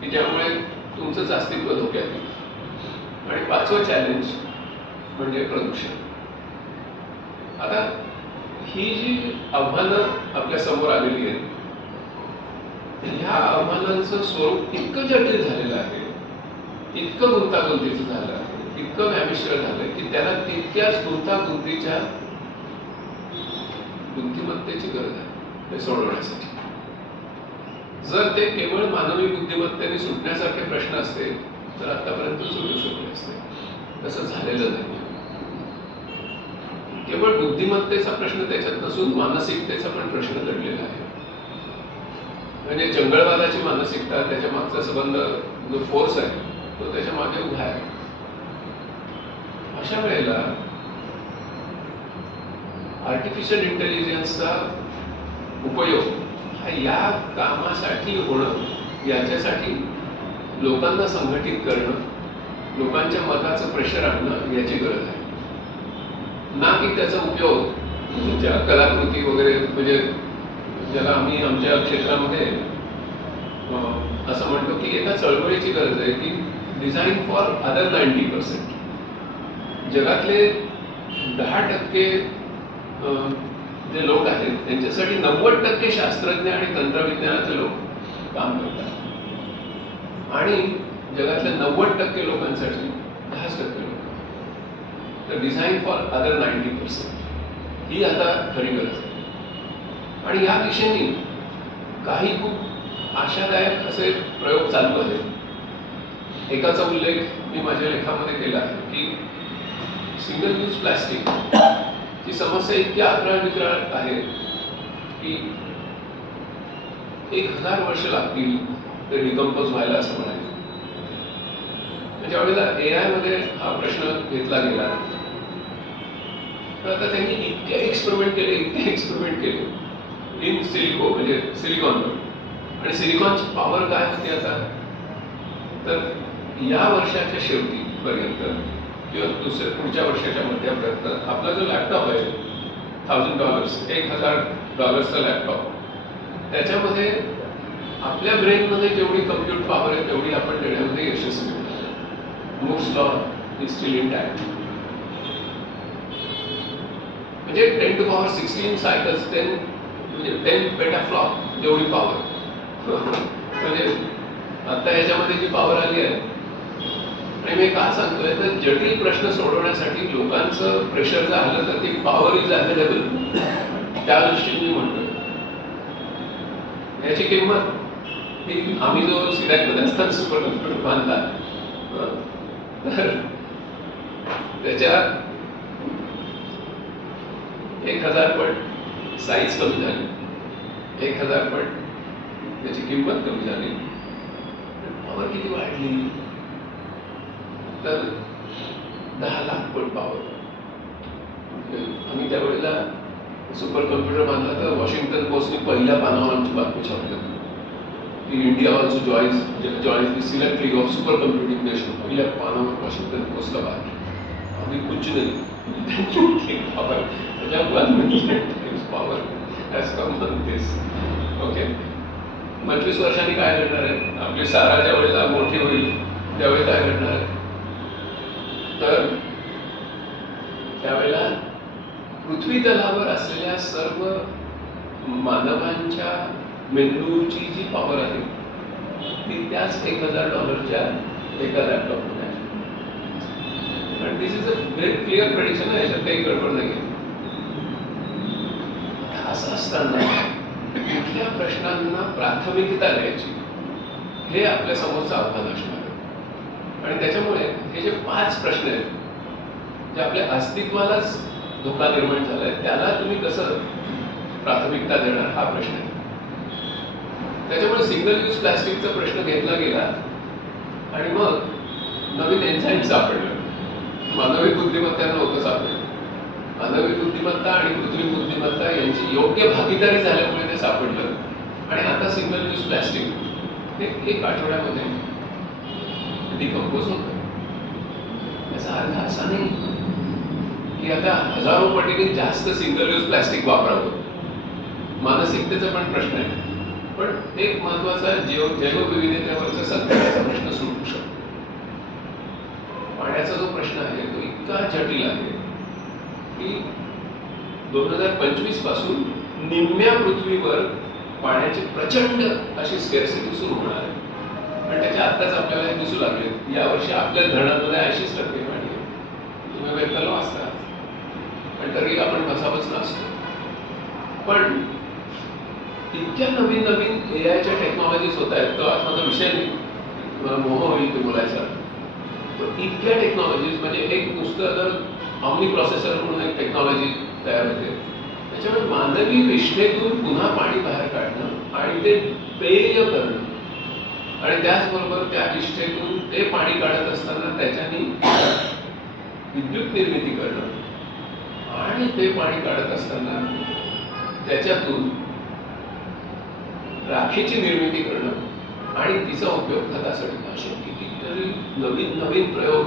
की ज्यामुळे तुमचंच अस्तित्व धोक्यात येईल. आणि 5वं चॅलेंज म्हणजे प्रदूषण. आता ही जी आव्हानं आपल्या समोर आलेली आहेत, ह्या आव्हानांचं स्वरूप इतकं जटिल झालेलं आहे, इतकं गुंतागुंतीचं झालं आहे, इतकं व्यामिश्र झालंय की त्याला तितक्याच गुंतागुंतीच्या बुद्धिमत्तेची गरज आहे ते सोडवण्यासाठी. जर ते केवळ मानवी बुद्धिमत्तेने सुटण्यासारखे प्रश्न असते तर आतापर्यंत सुटू शकले असते. तसं झालेलं नाही. केवळ बुद्धिमत्तेचा प्रश्न त्याच्यात नसून मानसिकतेचा पण प्रश्न दडलेला आहे. म्हणजे जंगलवादाची मानसिकता, त्याच्या मागचा संबंध, जो फोर्स आहे तो त्याच्या मागे उभा आहे. अशा वेळेला आर्टिफिशियल इंटेलिजन्सचा उपयोग हा या कामासाठी होणं, याच्यासाठी लोकांना संघटित करणं, लोकांच्या मताचं प्रेशर आणणं याची गरज आहे. ना की त्याचा उपयोग तुमच्या कलाकृती वगैरे, म्हणजे ज्याला आम्ही आमच्या क्षेत्रामध्ये असं म्हणतो की एका चळवळीची गरज आहे की डिझाईन फॉर अदर 90%. जगातले 10% जे लोक आहेत त्यांच्यासाठी 90% शास्त्रज्ञ आणि तंत्रविज्ञानाचे लोक काम करतात, आणि जगातल्या 90% लोकांसाठी 10% लोक. तर डिझाईन फॉर अदर 90% ही आता खरी गरज आहे. आणि या दिशेने काही खूप आशादायक असे प्रयोग चालू आहेत. एकाचा उल्लेख मी माझ्या लेखामध्ये केला आहे की सिंगल यूज प्लास्टिक ची समस्या इतकी आकराळ आहे की 1000 वर्ष लागतील ते डिकम्पोज व्हायला, असं म्हणायचं. ज्यावेळेला AI मध्ये हा प्रश्न घेतला गेला तर आता त्यांनी इतके एक्सपेरिमेंट केले इन सिलिको, म्हणजे सिलिकॉनवर. आणि सिलिकॉनची पॉवर काय होती आता, तर या वर्षाच्या शेवटी पर्यंत किंवा पुढच्या वर्षाच्या मध्यापर्यंत आपला जो लॅपटॉप आहे $1,000 $1,000चा लॅपटॉप, त्याच्यामध्ये आपल्या ब्रेनमध्ये जेवढी कम्प्यूट पॉवर आहे तेवढी आपण देण्यामध्ये यशस्वी होणार. Moore's law is still intact. म्हणजे 10⁻16 सायकल्स, 10 पेटाफ्लॉप जेवढी पॉवर. म्हणजे आता याच्यामध्ये जी पॉवर आली आहे, आणि मी का सांगतोय तर जटिल प्रश्न सोडवण्यासाठी लोकांचं प्रेशर जर आलं तर ती पॉवर इज अवेलेबल, त्या दृष्टीने मी म्हणतोय. याची किंमत ही आम्ही जो सिडॅकमध्ये असताना सुपर कम्प्युटर बांधला तर त्याच्या 1000 पट साईज कमी झाली, 1000 पट त्याची किंमत कमी झाली. पॉवर किती वाढली तर 10 लाख पट पॉवर. आम्ही त्यावेळेला सुपर कम्प्युटर बांधला तर वॉशिंग्टन पोस्टने पहिल्या पानावर आमची बातमी छापली होती की India also joins the select league of super computing nation. पहिल्या पानावर वॉशिंग्टन पोस्टला बातमी. आम्ही कुछ नाही पॉवर त्याच्या 1 power as come on this. Okay, 25 वर्षांनी काय घडणार आहे, आपली सारा ज्या वेळेला मोठी होईल त्यावेळी काय घडणार आहे, तर त्यावेळेला पृथ्वी तलावर असलेल्या सर्व मानवांच्या मेंदूची जी पॉवर आहे ती त्याच $1,000च्या एका लॅपटॉपमध्ये आहे. आणि this is a very clear prediction आहे, याच्यात काही गडबड नाही. असं असताना कुठल्या प्रश्नांना प्राथमिकता द्यायची हे आपल्या समोरचं आव्हान असणार आहे. आणि त्याच्यामुळे हे जे 5 प्रश्न आहेत जे आपल्या अस्तित्वालाच धोका निर्माण झालाय, त्याला तुम्ही कसं प्राथमिकता देणार हा प्रश्न आहे. त्याच्यामुळे सिंगल यूज प्लास्टिकचा प्रश्न घेतला गेला आणि मग नवीन एन्झाईम सापडलं. मानवी बुद्धिमत्ता नव्हतं सापडलं. मानवी बुद्धिमत्ता आणि कृत्रिम बुद्धिमत्ता यांची योग्य भागीदारी झाल्यामुळे ते सापडलं. आणि आता सिंगल यूज प्लास्टिक हे 1 आठवड्यामध्ये डिकम्पोज होतं. याचा अर्थ असा नाही की आता हजारो पटीने जास्त सिंगल यूज प्लास्टिक वापरावं. मानसिकतेचा पण प्रश्न आहे. पण एक महत्वाचा जैवविविधतेवरचा संकटाचा प्रश्न सुटू शकतो. पाण्याचा जो प्रश्न आहे तो इतका जटिल आहे की 2025 पासून निम्म्या पृथ्वीवर पाण्याची प्रचंड अशी स्केर्सिटी सुरू होणार आहे. आणि त्याच्या आत्ताच आपल्याला दिसू लागले. यावर्षी आपल्या धरणामध्ये 80% पाणी आहे. तुम्ही वेळेला वाचता आणि तरी आपण बसाबस नसतो. पण इतक्या नवीन नवीन एआयच्या टेक्नॉलॉजीज होत आहेत. तो आज माझा विषय नाही, मला मोह होईल ते बोलायचा. पण इतक्या टेक्नॉलॉजीज म्हणजे एक नुसतं तर ऑमनी प्रोसेसर म्हणून एक टेक्नॉलॉजी तयार होते. त्याच्यामुळे मानवी विष्ठेतून पुन्हा पाणी बाहेर काढणं आणि ते पेय करणं आणि त्याचबरोबर त्या विष्ठेतून ते पाणी काढत असताना त्याच्यानी विद्युत निर्मिती करणं आणि ते पाणी काढत असताना त्याच्यातून राखेची निर्मिती करणं आणि तिचा उपयोग खतासाठी. असे कितीतरी नवीन नवीन प्रयोग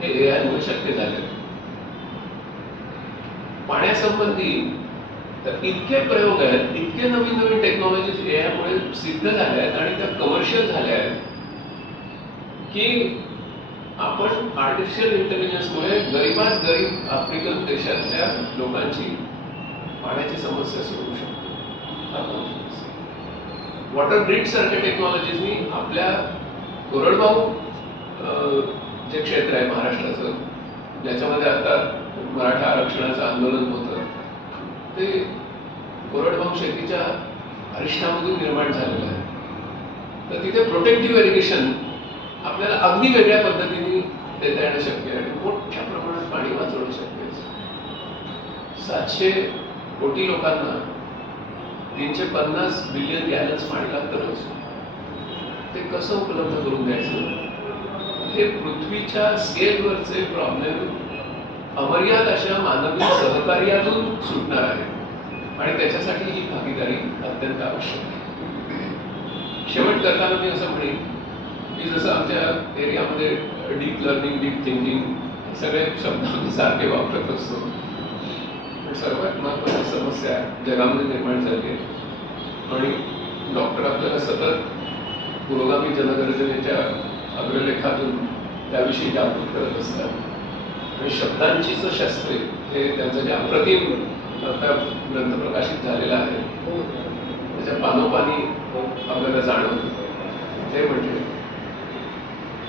हे एआयमुळे शक्य झाले. पाण्यासंबंधी तर इतके प्रयोग आहेत, इतके नवीन नवीन टेक्नॉलॉजीज एआयमुळे सिद्ध झाल्या आहेत आणि त्या कमर्शियल झाल्या आहेत की आपण आर्टिफिशियल इंटेलिजन्समुळे गरीबात गरीब आफ्रिकन देशातल्या लोकांची पाण्याची समस्या सोडवू शकतो. वॉटर ग्रीड सारख्या टेक्नॉलॉजीजनी आपल्या कोरडवाहू जे क्षेत्र आहे महाराष्ट्राचं, ज्याच्यामध्ये आता मराठा आरक्षणाचं आंदोलन होतं, ते कोरडवाहू शेतीच्या अरिष्ठामधून निर्माण झालेलं आहे. तर तिथे प्रोटेक्टिव्ह इरिगेशन आपल्याला अगदी वेगळ्या पद्धतीने देता येणं शक्य आहे आणि मोठ्या प्रमाणात पाणी वाचवणं शक्य आहे. 700 कोटी लोकांना 350 बिलियन गॅलन्स पाणी लागतं रोज. ते कसं उपलब्ध करून द्यायचं हे पृथ्वीच्या स्केलवरचे प्रॉब्लेम अमर्याद अशा मानवी सहकार्यातून सुटणार आहे आणि त्याच्यासाठी ही भागीदारी अत्यंत आवश्यक आहे. शेवट करताना मी असं म्हणेन की जसं आमच्या एरियामध्ये डीप लर्निंग, डीप थिंकिंग सगळे शब्द आम्ही सारखे वापरत असतो. सर्वात महत्त्वाची समस्या जगामध्ये निर्माण झाली आहे आणि डॉक्टर आपल्याला सतत पुरोगामी जनगर्जनेच्या अग्रलेखातून त्याविषयी जागृत करत असतात आणि शब्दांची जो शस्त्रे हे त्यांचं जे अप्रतिम आता ग्रंथ प्रकाशित झालेला आहे त्याच्या पानोपानी आपल्याला जाणवतं ते म्हणजे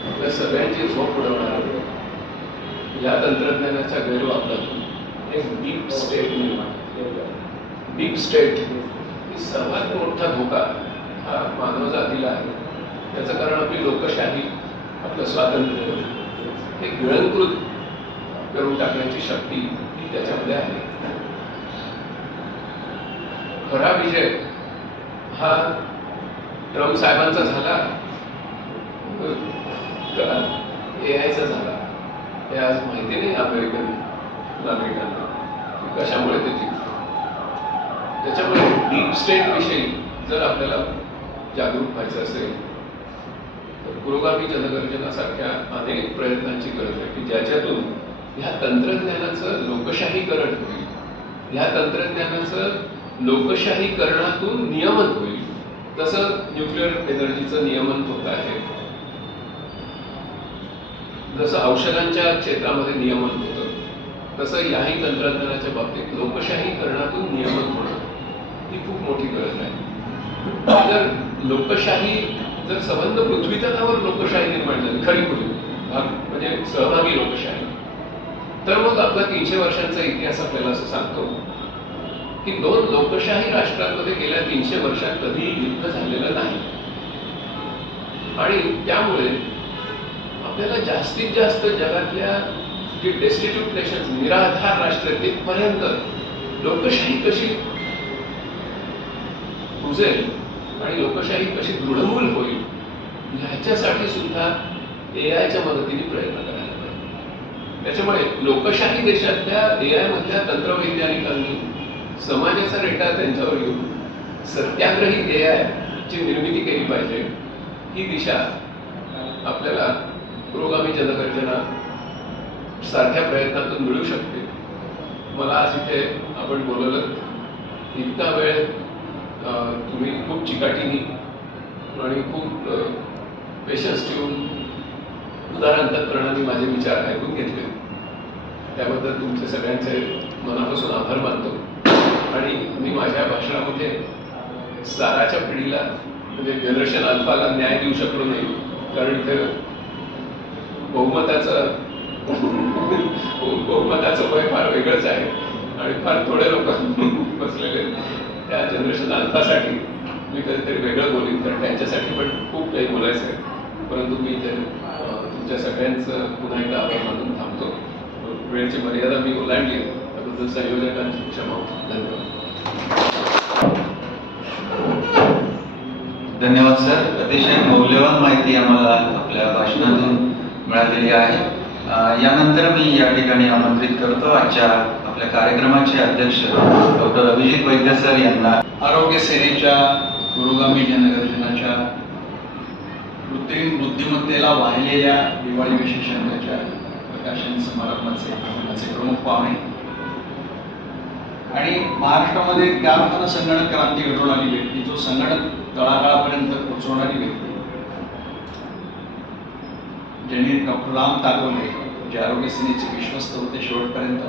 आपल्या सगळ्यांची झोप उडवणार या तंत्रज्ञानाच्या गैरवापरातून एक डीप स्टेट निर्माण डीप स्टेट ही सर्वात मोठा धोका हा मानवजातीला आहे. त्याचं कारण आपली लोकशाही आपलं स्वातंत्र्य हे गिळंकृत करून टाकण्याची शक्ती ही त्याच्यामध्ये आहे. खरा विजय हा ट्रम्प साहेबांचा झाला एआयचा झाला हे आज माहिती नाही अमेरिकन नागरिकांना कशामुळे ते जिंकले. त्याच्यामुळे डीप स्टेट विषयी जर आपल्याला जागरूक व्हायचं असेल तर पुरोगामी जनगर्जनासारख्या अनेक प्रयत्नांची गरज आहे की ज्याच्यातून ह्या तंत्रज्ञानाचं लोकशाहीकरण होईल. ह्या तंत्रज्ञानाचं लोकशाहीकरणातून नियमन होईल. तसं न्यूक्लिअर एनर्जीचं नियमन होत आहे, जसं औषधांच्या क्षेत्रामध्ये नियमन होतं तसं याही तंत्रज्ञानाच्या बाबतीत लोकशाहीकरणातून नियमन होणं ही खूप मोठी गरज आहे. जर लोकशाही जर संबंध पृथ्वीतलावर लोकशाही निर्माण झाली खरी म्हणजे सहभागी लोकशाही तर मग आपला 300 वर्षांचा इतिहास आपल्याला असं सांगतो की दोन लोकशाही राष्ट्रांमध्ये गेल्या 300 वर्षात कधीही युद्ध झालेलं नाही आणि त्यामुळे आपल्याला जास्तीत जास्त जगातल्या जी डेस्टिट्यूट नेशन्स निराधार राष्ट्र तिथपर्यंत लोकशाही कशी रुजेल आणि लोकशाही कशी दृढमूल होईल ह्याच्यासाठी सुद्धा एआयच्या मदतीने प्रयत्न करायला पाहिजे. त्याच्यामुळे लोकशाही देशातल्या एआय मधल्या तंत्रवैज्ञानिकांनी समाजाचा रेटा त्यांच्यावर येऊन सत्याग्रही एआय ची निर्मिती केली पाहिजे. ही दिशा आपल्याला पुरोगामी जनगर्जना सारख्या प्रयत्नातून मिळू शकते. मला आज इथे आपण बोलवलं इतका वेळ तुम्ही खूप चिकाटीने आणि खूप पेशन्स ठेवून उदाहरणांतकरणाने माझे विचार ऐकून घेतले त्याबद्दल तुमचे सगळ्यांचे मनापासून आभार मानतो. आणि मी माझ्या भाषणामध्ये साराच्या पिढीला म्हणजे जनरेशन अल्फाला न्याय देऊ शकलो नाही कारण इथे बहुमताचं वय फार वेगळंच आहे आणि फार थोडे लोक बसलेले त्या जनरेशन अल्फासाठी मी कधीतरी वेगळं बोलीन कारण त्यांच्यासाठी पण खूप काही बोलायचं आहे. परंतु मी इथे तुमच्या सगळ्यांचं पुन्हा एकदा आभार मानून थांबतो. वेळेची मर्यादा मी ओलांडली त्याबद्दल संयोजकांची क्षमा. धन्यवाद सर. अतिशय मौल्यवान माहिती आम्हाला आपल्या भाषणातून मिळालेली आहे. यानंतर मी या ठिकाणी आमंत्रित करतो आजच्या आपल्या कार्यक्रमाचे अध्यक्ष डॉक्टर अभिजित वैद्य सर यांना. आरोग्य सेनेच्या पुरोगामी जनगर्जनाच्या कृत्रिम बुद्धिमत्तेला वाहिलेल्या दिवाळी विशेषांकाच्या प्रकाशन समारंभाचे प्रमुख पाहुणे आणि महाराष्ट्रामध्ये त्या अर्थानं संगणक क्रांती घडवून आली व्यक्ती, जो संगणक तळागाळापर्यंत पोहोचवणारी व्यक्ती, ज्यांनी डॉक्टर राम ताकवले जे आरोग्य सेनेचे विश्वस्त होते शेवटपर्यंत.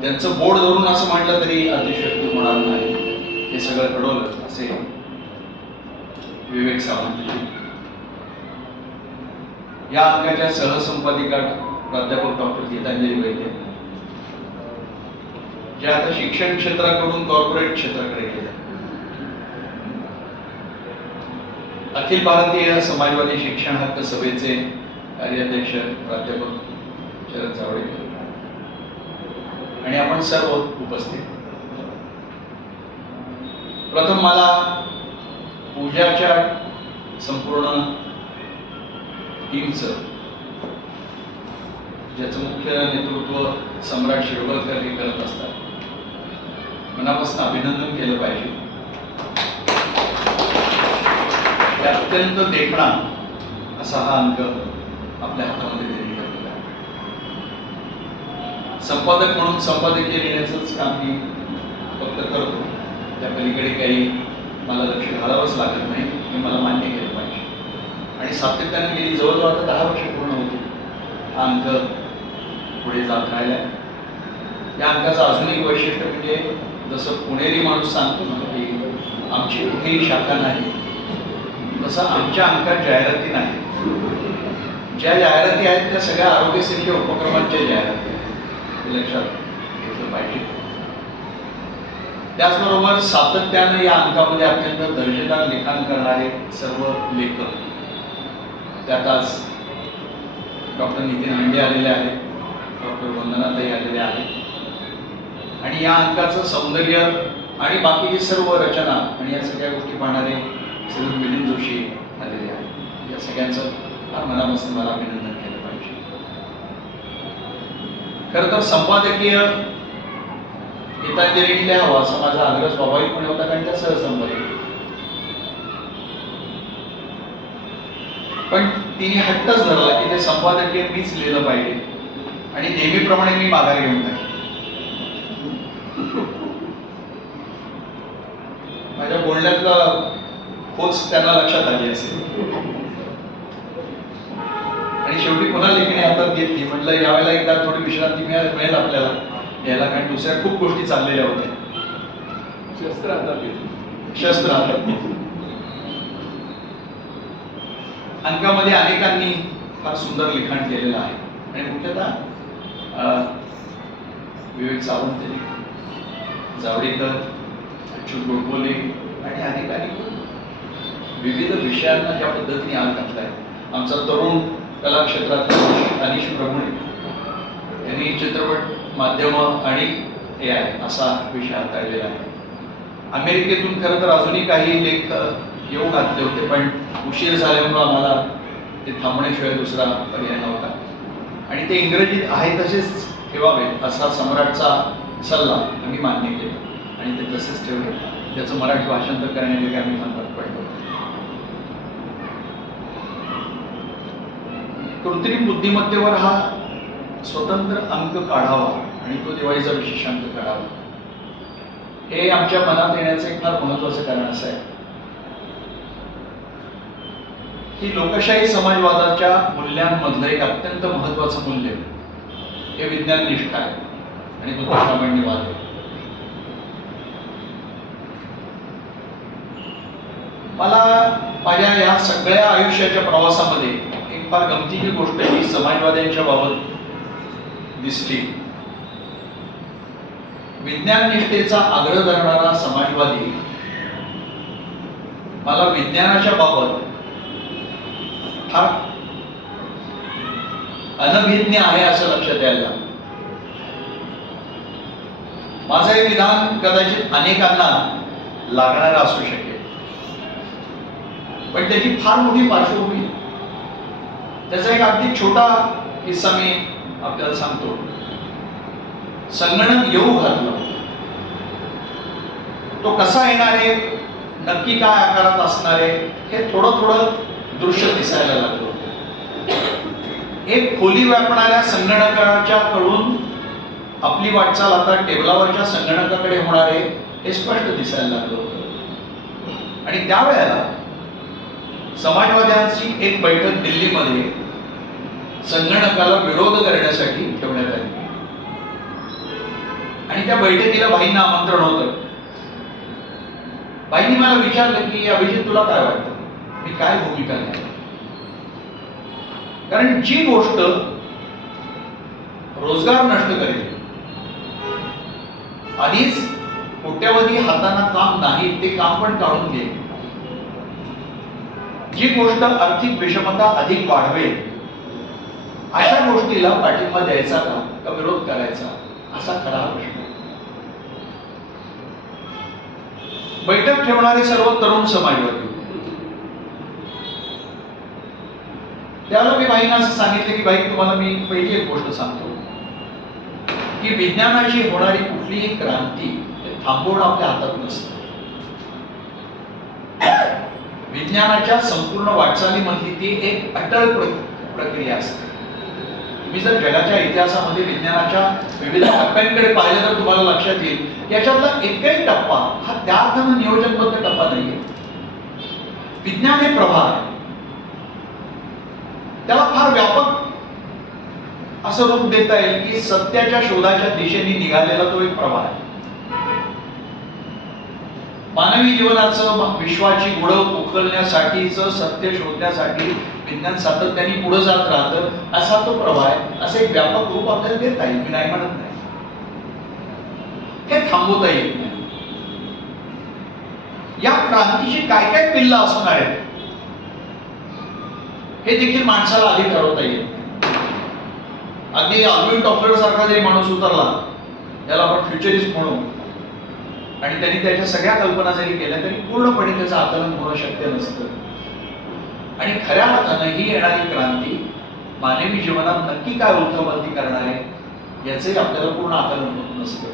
त्यांचं बोर्ड धरून असं म्हटलं तरी अतिशयोक्ती होणार नाही. हे सगळं घडवलं असे विवेक सावंतजी. या अंकाच्या सहसंपादिका प्राध्यापक डॉक्टर गीतांजली वैद्य, जे आता शिक्षण क्षेत्राकडून कॉर्पोरेट क्षेत्राकडे गेले. अखिल भारतीय समाजवादी शिक्षण हक्क सभेचे कार्याध्यक्ष प्राध्यापक शरद जावडेकर आणि आपण सर्व उपस्थित. प्रथम मला पूजाच्या संपूर्ण टीमचं, ज्याचं मुख्य नेतृत्व सम्राट शिरवळकर हे करत असतात, मनापासून अभिनंदन केलं पाहिजे. अत्यंत देखणा असा हा अंक आपल्या हातामध्ये दिलेला आहे. संपादक म्हणून संपादकीय लिहिण्याचंच काम मी फक्त करतो. त्या पलीकडे काही मला लक्ष घालावंच लागत नाही, हे मला मान्य केलं पाहिजे. आणि सातत्याने गेली जवळजवळ आता 10 वर्ष पूर्ण होती हा अंक पुढे जात राहिला. या अंकाचं अजून एक वैशिष्ट्य म्हणजे जसं पुणेरी माणूस सांगतो ना की आमची कुठेही शाखा नाही, तसं आमच्या अंकात जाहिराती नाही. ज्या जाहिराती आहेत त्या सगळ्या आरोग्यसेवेच्या उपक्रमांच्या जाहिराती आहेत, हे लक्षात घेतलं पाहिजे. त्याचबरोबर सातत्यानं या अंकामध्ये अत्यंत दर्जेदार लिखाण करणारे सर्व लेखक, त्यात आज डॉक्टर नितीन हांडे आलेले आहेत, डॉक्टर वंदनाताई आलेले आहेत. आणि या अंकाचं सौंदर्य आणि बाकीची सर्व रचना आणि या सगळ्या गोष्टी पाहणारे श्री मिलिंद जोशी आलेले आहेत. या सगळ्यांचं फार मनापासून मला अभिनंदन केलं पाहिजे. खरं तर संपादकीय गीतांजली लिहावा असा माझा आग्रह स्वाभाविकपणे होता, कारण त्या सहसंपादक. पण तिने हट्टच धरला की ते संपादकीय मीच लिहिलं पाहिजे आणि नेहमीप्रमाणे मी माघार घेऊन टाकली. माझ्या बोलण्यातला खोच त्यांना लक्षात आली असेल आणि शेवटी पुन्हा लेखणी हातात घेतली. म्हटलं यावेळेला एकदा थोडी विश्रांती मिळेल आपल्याला याला, कारण दुसऱ्या खूप गोष्टी चाललेल्या होत्या. शस्त्र हातात घेतली. शस्त्र हातात घेतली. अंकामध्ये अनेकांनी फार सुंदर लिखाण केलेलं आहे आणि मुख्यतः विवेक सावंत, जावडेकर, अच्युत गोडबोले आणि अनेकांनी विविध विषयांना ज्या पद्धतीने हात घातलाय. आमचा तरुण कला क्षेत्रातला अनिश प्रभुणे यांनी चित्रपट माध्यम आणि AI असा विषय हाताळलेला आहे. अमेरिकेतून खरं तर अजूनही काही लेख येऊ घातले होते, पण उशीर झाल्यामुळे आम्हाला ते थांबण्याशिवाय दुसरा पर्याय नव्हता आणि ते इंग्रजीत आहे तसेच ठेवावेत असा सम्राटचा सल्ला आम्ही मान्य केला आणि ते तसेच ठेवले. त्याचं मराठी भाषांतर करण्याचे आम्ही भानगड पडलो. कृत्रिम बुद्धिमत्तेवर हा स्वतंत्र अंक काढावा आणि तो दिवाळीचा विशेष अंक काढावा, हे आमच्या मनात येण्याचं एक फार महत्वाचं कारण असं आहे की लोकशाही समाजवादाच्या मूल्यांमधलं एक अत्यंत महत्वाचं मूल्य हे विज्ञान निष्ठा आहे आणि तो प्रामाण्यवाद आहे. मला माझ्या या सगळ्या आयुष्याच्या प्रवासामध्ये एक फार गमतीची गोष्ट ही समाजवाद्यांच्या बाबत दिसली. विज्ञान निष्ठेचा आग्रह धरणारा समाजवादी मला विज्ञानाच्या बाबत फार अनभिज्ञ आहे असं लक्षात यायला. माझं हे विधान कदाचित अनेकांना लागणारं असू शकेल, पण त्याची फार मोठी पार्श्वभूमी. त्याचा एक अगदी छोटा किस्सा मी आपल्याला सांगतो. संगणक येऊ घातलं, तो कसा येणार आहे, नक्की काय आकारात असणार आहे हे थोडं थोडं दृश्य दिसायला लागलं. एक खोली व्यापणाऱ्या संगणकाच्या कडून आपली वाटचाल आता टेबलावरच्या संगणकाकडे होणार आहे हे स्पष्ट दिसायला लागलं होतं. आणि त्यावेळेला समाजवाद्यांची एक बैठक दिल्लीमध्ये संगणकाला विरोध करण्यासाठी ठेवण्यात आली आणि त्या बैठकीला भाईंना आमंत्रण होतं. भाईंनी मला विचारलं की अभिजित तुला काय वाटतं, मी काय भूमिका घ्यावी. कारण जी गोष्ट रोजगार नष्ट करेल, आधीच कोट्यावधी हातांना काम नाही ते काम पण काढून घेईल, जी गोष्ट आर्थिक विषमता अधिक वाढवेल, अशा गोष्टीला पाठिंबा द्यायचा का विरोध करायचा, असा खरा प्रश्न. बैठक ठेवणारे सर्व तरुण समाजवादी होते. त्यावेळेला मी भाईंना असं सांगितलं की भाई, तुम्हाला मी पहिली एक गोष्ट सांगतो की विज्ञानाची होणारी कुठलीही क्रांती थांबवणं आपल्या हातात नसतं. विज्ञानाच्या संपूर्ण वाटचालीमधली ती एक अटळ प्रक्रिया असते. तुम्ही जर जगाच्या इतिहासामध्ये विज्ञानाच्या विविध टप्प्यांकडे पाहिलं तर तुम्हाला लक्षात येईल याच्यातला एकही टप्पा हा त्या अर्थानं नियोजनबद्ध टप्पा नाहीये. विज्ञान हे प्रवाह आहे, त्याला फार व्यापक असं रूप देता येईल की सत्याच्या शोधाच्या दिशेने निघालेला तो एक प्रवाह आहे. मानवी जीवनाचं विश्वाची गुढं उकलण्यासाठीचं सत्य शोधण्यासाठी विज्ञान सातत्याने पुढे जात राहतं असा तो प्रवाह आहे. असं एक व्यापक रूप आपल्याला देता येईल, मी नाही म्हणत नाही. हे थांबवता येत नाही. या क्रांतीची काय काय पिल्ला असणार आहेत हे देखील माणसाला आधी ठरवता येईल. अगदी अल्विन टॉफलर सारखा जरी माणूस उतरला, त्याला आपण फ्युचरिस्ट म्हणू, आणि त्यांनी त्याच्या सगळ्या कल्पना जरी केल्या तरी पूर्णपणे त्याचं आकलन होणं शक्य नसतं. आणि खऱ्या अर्थानं ही येणारी क्रांती मानवी जीवनात नक्की काय उलथापालथी करणार आहे याचंही आपल्याला पूर्ण आकलन होत नसतं.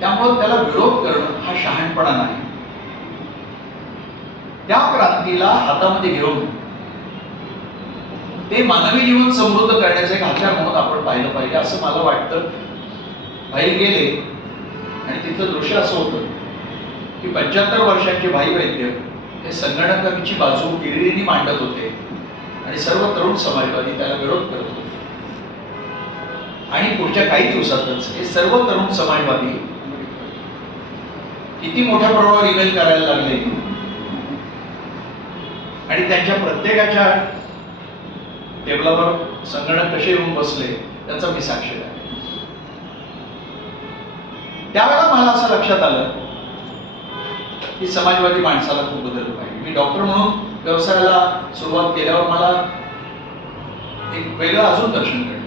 त्यामुळे त्याला विरोध करणं हा शहाणपणा नाही. त्या क्रांतीला हातामध्ये घेऊन ते मानवी जीवन समृद्ध करण्याचं एक हत्यार म्हणून आपण पाहिलं पाहिजे असं मला वाटतं. बाहेर गेले आणि तिथलं दृश्य असं होतं की 75 वर्षांचे भाई वैद्य हे संगणकाची बाजू हिरिरीने मांडत होते आणि सर्व तरुण समाजवादी त्याला विरोध करत होते. आणि पुढच्या काही दिवसातच हे सर्व तरुण समाजवादी किती मोठ्या प्रमाणावर ईमेल करायला लागले आणि त्यांच्या प्रत्येकाच्या टेबलावर संगणक कसे येऊन बसले त्याचा मी साक्षी आहे. त्यावेळेला मला असं लक्षात आलं की समाजवादी माणसाला खूप बदललं पाहिजे. मी डॉक्टर म्हणून व्यवसायाला सुरुवात केल्यावर मला एक वेगळं अजून दर्शन घडलं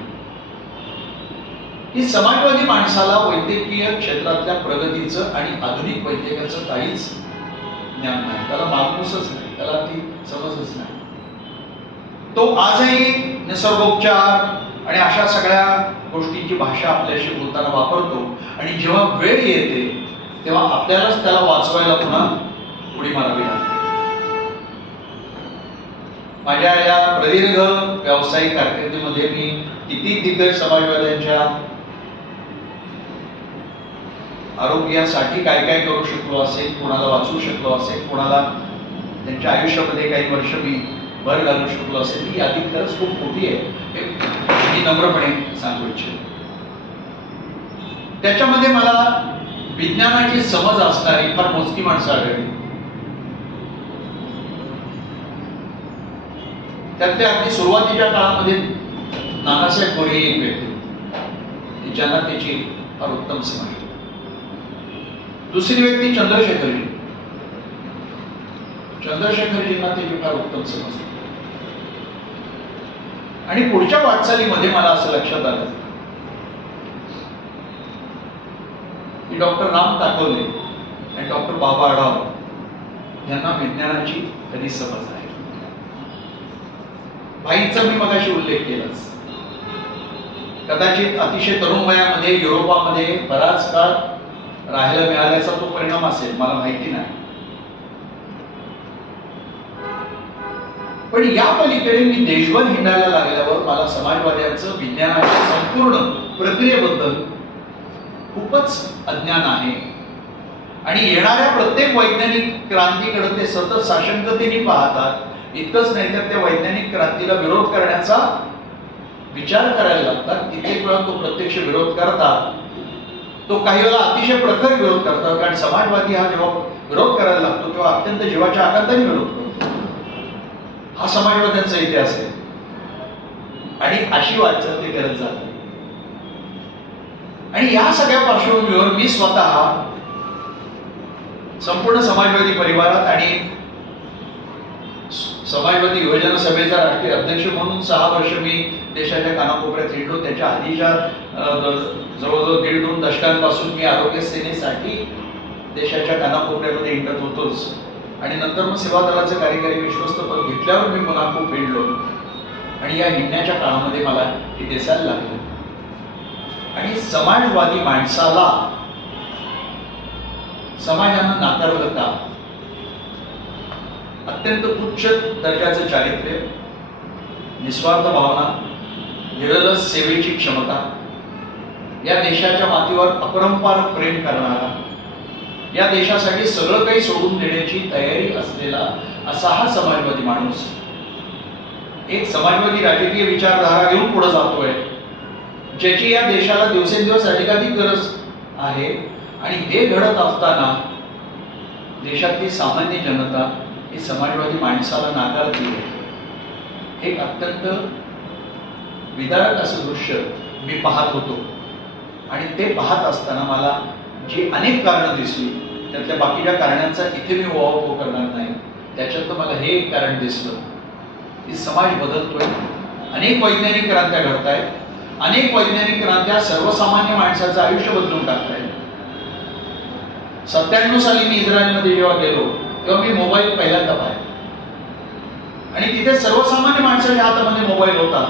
की समाजवादी माणसाला वैद्यकीय क्षेत्रातल्या प्रगतीचं आणि आधुनिक वैद्यकाचं काहीच ज्ञान नाही, त्याला मागमूसच नाही, त्याला ती समजच नाही. तो आजही निसर्गोपचार आणि अशा सगळ्या गोष्टींची भाषा आपल्याशी बोलताना वापरतो आणि जेव्हा वेळ येते तेव्हा आपल्यालाच त्याला वाचवायला पुन्हा उडी मारावी लागते. माझ्या या प्रदीर्घ व्यावसायिक कारकिर्दीमध्ये मी किती दिग्गज समाजवाद्यांच्या आरोग्यासाठी काय काय करू शकलो असेल, कोणाला वाचवू शकलो असेल, कोणाला त्यांच्या आयुष्यामध्ये काही वर्ष मी भर घालू शकलो असेल, ही यादी खरंच खूप मोठी आहे हे मी नम्रपणे सांगू इच्छितो. त्याच्यामध्ये मला विज्ञानाची समज असणारी फार मोजकी माणसं आढळली. त्यातले अगदी सुरुवातीच्या काळामध्ये नानासाहेब गोरे एक व्यक्ती ज्यांना त्याची फार उत्तम समज. दुसरी व्यक्ती चंद्रशेखरजींना त्याची फार उत्तम समज. आणि पुढच्या वाटचालीमध्ये मला असं लक्षात आलं की डॉक्टर राम टाकोले आणि डॉक्टर बाबा आढाव यांना विज्ञानाची कधी समज आहे. भाईंचा मी मगाशी उल्लेख केलाच. कदाचित अतिशय तरुण वयामध्ये युरोपामध्ये बराच काळ राहायला मिळाल्याचा तो परिणाम असेल, मला माहिती नाही. पण या पलीकडे मी देशभर हिंडायला लागल्यावर मला समाजवाद्यांचं विज्ञानाच्या संपूर्ण प्रक्रियेबद्दल खूपच अज्ञान आहे. आणि येणाऱ्या प्रत्येक वैज्ञानिक क्रांतीकडे ते सतत साशंकतेने पाहतात. इतकंच नाही तर त्या वैज्ञानिक क्रांतीला विरोध करण्याचा विचार करायला लागतात. कित्येक वेळा तो प्रत्यक्ष विरोध करतात, तो काही वेळा अतिशय प्रखर विरोध करतात. कारण समाजवादी हा जेव्हा विरोध करायला लागतो तेव्हा अत्यंत जीवाच्या आकांताने विरोध करतो. हा समाजवाद्यांचा इतिहास आहे. आणि अशी वाटचाल ते करत जातात. आणि या सगळ्या पार्श्वभूमीवर मी स्वतः संपूर्ण समाजवादी परिवारात आणि समाजवादी युवजन सभेचा राष्ट्रीय अध्यक्ष म्हणून 6 वर्ष मी देशाच्या कानाकोपऱ्यात हिंडलो. त्याच्या आधीच्या जवळजवळ 1.5-2 दशकांपासून मी आरोग्य सेनेसाठी देशाच्या कानाकोपऱ्यामध्ये हिंडत होतोच. आणि नंतर मग सेवा दलाचे कार्यकारी विश्वस्त पद घेतल्यावर मी पुन्हा खूप हिंडलो. आणि या हिंडण्याच्या काळामध्ये मला हे दिसायला लागलं. आणि समाजवादी माणसाला समाजानं नाकारलं का? अत्यंत उच्च दर्जाचं चारित्र्य, निस्वार्थ भावना, निरलस सेवेची क्षमता, या देशाच्या मातीवर अपरंपार प्रेम करणारा, या देशासाठी सगळं काही सोडून देण्याची तयारी असलेला असा हा समाजवादी माणूस एक समाजवादी राजकीय विचारधारा घेऊन पुढे जातोय, ज्याची या देशाला दिवसेंदिवस अधिकाधिक गरज आहे. आणि हे घडत असताना देशातली सामान्य जनता ही समाजवादी माणसाला नाकारते. हे अत्यंत विदारक असं दृश्य मी पाहत होतो. आणि ते पाहत असताना मला जी अनेक कारणं दिसली, त्यातल्या बाकीच्या कारणांचा इथे मी ओवापोह करणार नाही. त्याच्यातलं मला हे एक कारण दिसलं की समाज बदलतोय, अनेक वैज्ञानिक क्रांत्या घडतायत, अनेक वैज्ञानिक क्रांत्या सर्वसामान्य माणसाचं आयुष्य बदलून टाकतायत. 97 साली मी इस्रायलमध्ये जेव्हा गेलो तेव्हा मी मोबाईल पहिल्यांदा पाहिला आणि तिथे सर्वसामान्य माणसाच्या हातामध्ये मोबाईल होता.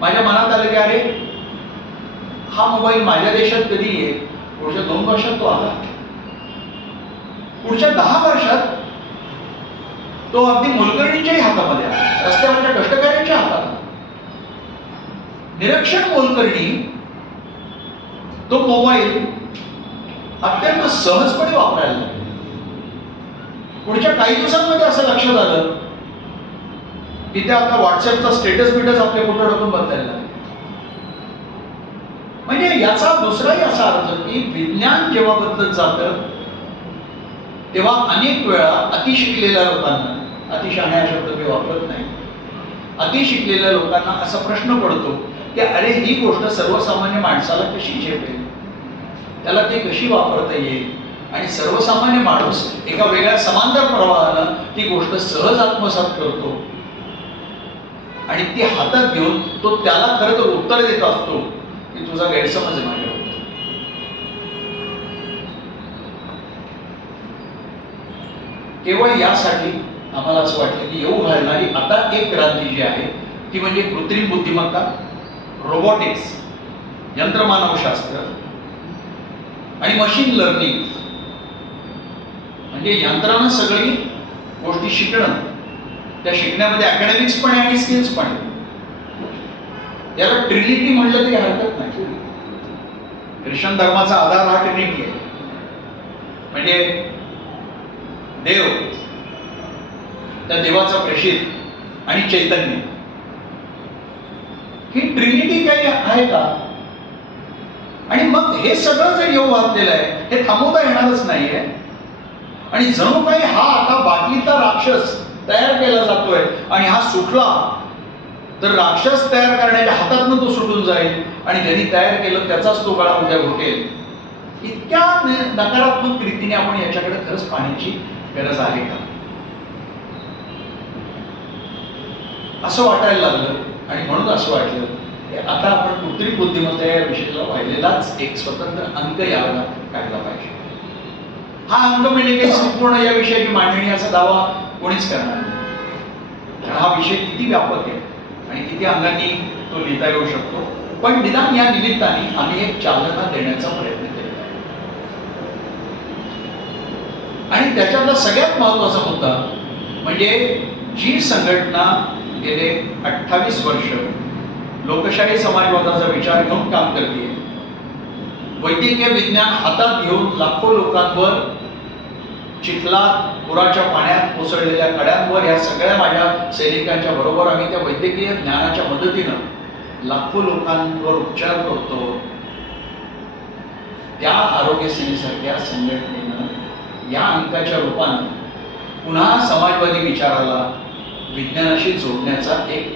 माझ्या मनात आलं की अरे हा मोबाईल माझ्या देशात कधी येईल? पुढच्या 2 वर्षात तो आला. पुढच्या 10 वर्षात तो अगदी मोलकरणीच्याही हातामध्ये आला, रस्त्यावरच्या कष्टकऱ्यांच्या हातात. निरक्षर मोलकरणी तो मोबाईल अत्यंत सहजपणे वापरायला लागले. पुढच्या काही दिवसांमध्ये असं लक्षात आलं की ते आता व्हॉट्सअपचा स्टेटस बिटस आपल्या फोटो टाकून बदलायला लागले. म्हणजे याचा दुसराही असा अर्थ की विज्ञान जेव्हा बदलत जातं तेव्हा अनेक वेळा अतिशिकलेल्या लोकांना, अतिशहाण्या शब्द मी वापरत नाही, अतिशिकलेल्या लोकांना असा प्रश्न पडतो की अरे ही गोष्ट सर्वसामान्य माणसाला कशी झेपेल, त्याला ती कशी वापरता येईल. आणि सर्वसामान्य माणूस एका वेगळ्या समांतर प्रवाहानं ती गोष्ट सहज आत्मसात करतो आणि ती हातात घेऊन तो त्याला खरं तर उत्तर देत असतो की तुझा गैरसमज आहे माझ्यावर. केवळ यासाठी आम्हाला असं वाटलं की येऊ घालणारी आता एक क्रांती जी आहे ती म्हणजे कृत्रिम बुद्धिमत्ता, रोबोटिक्स, यंत्रमानवशास्त्र आणि मशीन लर्निंग. म्हणजे यंत्रानं सगळी गोष्टी शिकणं, त्या शिकण्यामध्ये अकॅडमिक्स पण आहे आणि स्किल्स पण आहे. याला ट्रिनिटी म्हणलं तरी हरकत नाही. ख्रिश्चन धर्माचा आधार हा ट्रिनिटी आहे. म्हणजे देव, त्या देवाचा प्रेषित आणि चैतन्य, ही ट्रिनिटी काही आहे का? आणि मग हे सगळं जे येऊ घातलेलं आहे हे थांबवता येणारच नाहीये. आणि जणू काही हा आता बाटलीतला राक्षस तयार केला जातोय आणि हा सुटला तर राक्षस तयार करण्याच्या हातातनं तो सुटून जाईल आणि ज्यांनी तयार केलं त्याचाच तो गळा उद्या घोटेल. इतक्या नकारात्मक रीतीने आपण याच्याकडे खरंच पाहण्याची गरज आहे का असं वाटायला लागलं. आणि म्हणून असं वाटलं की आता आपण कृत्रिम बुद्धिमत्ता या विषयाला वाहिलेलाच एक स्वतंत्र अंक याला काढला पाहिजे. हा अंक म्हणजे काही संपूर्ण या विषयाची मांडणी असा दावा कोणीच करणार नाही. हा विषय किती व्यापक आहे आणि किती अंगांनी तो लिहिता येऊ शकतो. पण निदान या निमित्ताने आम्ही एक चालना देण्याचा प्रयत्न केला आहे. आणि त्याच्यातला सगळ्यात महत्वाचा मुद्दा म्हणजे जी संघटना गेले 28 वर्ष लोकशाही समाजवादाचा विचार घेऊन काम करते, वैद्यकीय विज्ञान हातात घेऊन लाखो लोकांवर चिखलात, पुराच्या पाण्यात कोसळलेल्या कड्यांवर या सगळ्या माझ्या सैनिकांच्या बरोबर आम्ही त्या वैद्यकीय ज्ञानाच्या मदतीनं लाखो लोकांवर उपचार करतो. त्या आरोग्य सेनेसारख्या संघटनेनं या अंकाच्या रूपानं पुन्हा समाजवादी विचाराला विज्ञानाशी जोडण्याचा एक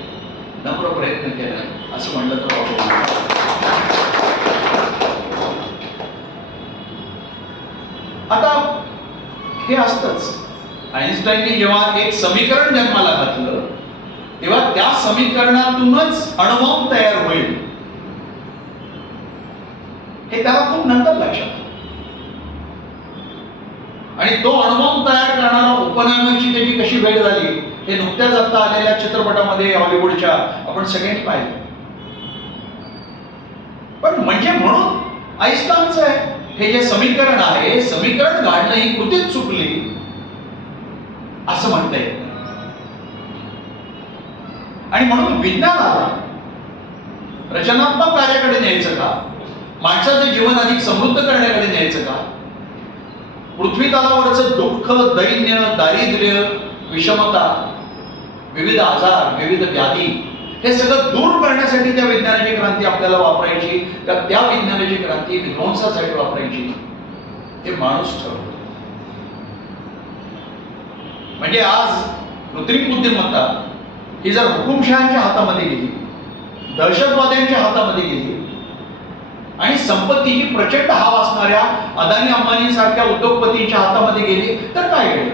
नम्र प्रयत्न केला असं म्हणलं तर आता हे असतंच. आइन्स्टाईनने जेव्हा एक समीकरण जन्माला घातलं तेव्हा त्या समीकरणातूनच अणुबॉम्ब तयार होईल हे त्याला खूप नंतर लक्षात आलं. आणि तो अणुबॉम्ब तयार करणारा ओपनहायमरची त्याची कशी भेट झाली हे नुकत्याच आता आलेल्या चित्रपटामध्ये हॉलिवूडच्या आपण सगळ्यांनी पाहिलं. पण म्हणजे म्हणून आइन्स्टाईनचं हे जे समीकरण आहे हे समीकरण घालणं ही कृतीच चुकली असं म्हणता येत नाही. आणि म्हणून विज्ञानाला रचनात्मक कार्याकडे न्यायचं का? माणसाचं जीवन अधिक समृद्ध करण्याकडे न्यायचं का? पृथ्वी तलावरचं दुःख, दैन्य, दारिद्र्य, विषमता, विविध आजार, विविध व्याधी हे सगळं दूर करण्यासाठी त्या विज्ञानाची क्रांती आपल्याला वापरायची का त्या विज्ञानाची क्रांती विध्वंसासाठी वापरायची, हे माणूस ठरवतो. म्हणजे आज कृत्रिम बुद्धिमत्ता ही जर हुकुमशहांच्या हातामध्ये गेली, दहशतवाद्यांच्या हातामध्ये गेली आणि संपत्तीची प्रचंड हाव असणाऱ्या अदानी अंबानी सारख्या उद्योगपतींच्या हातामध्ये गेली तर काय घडेल?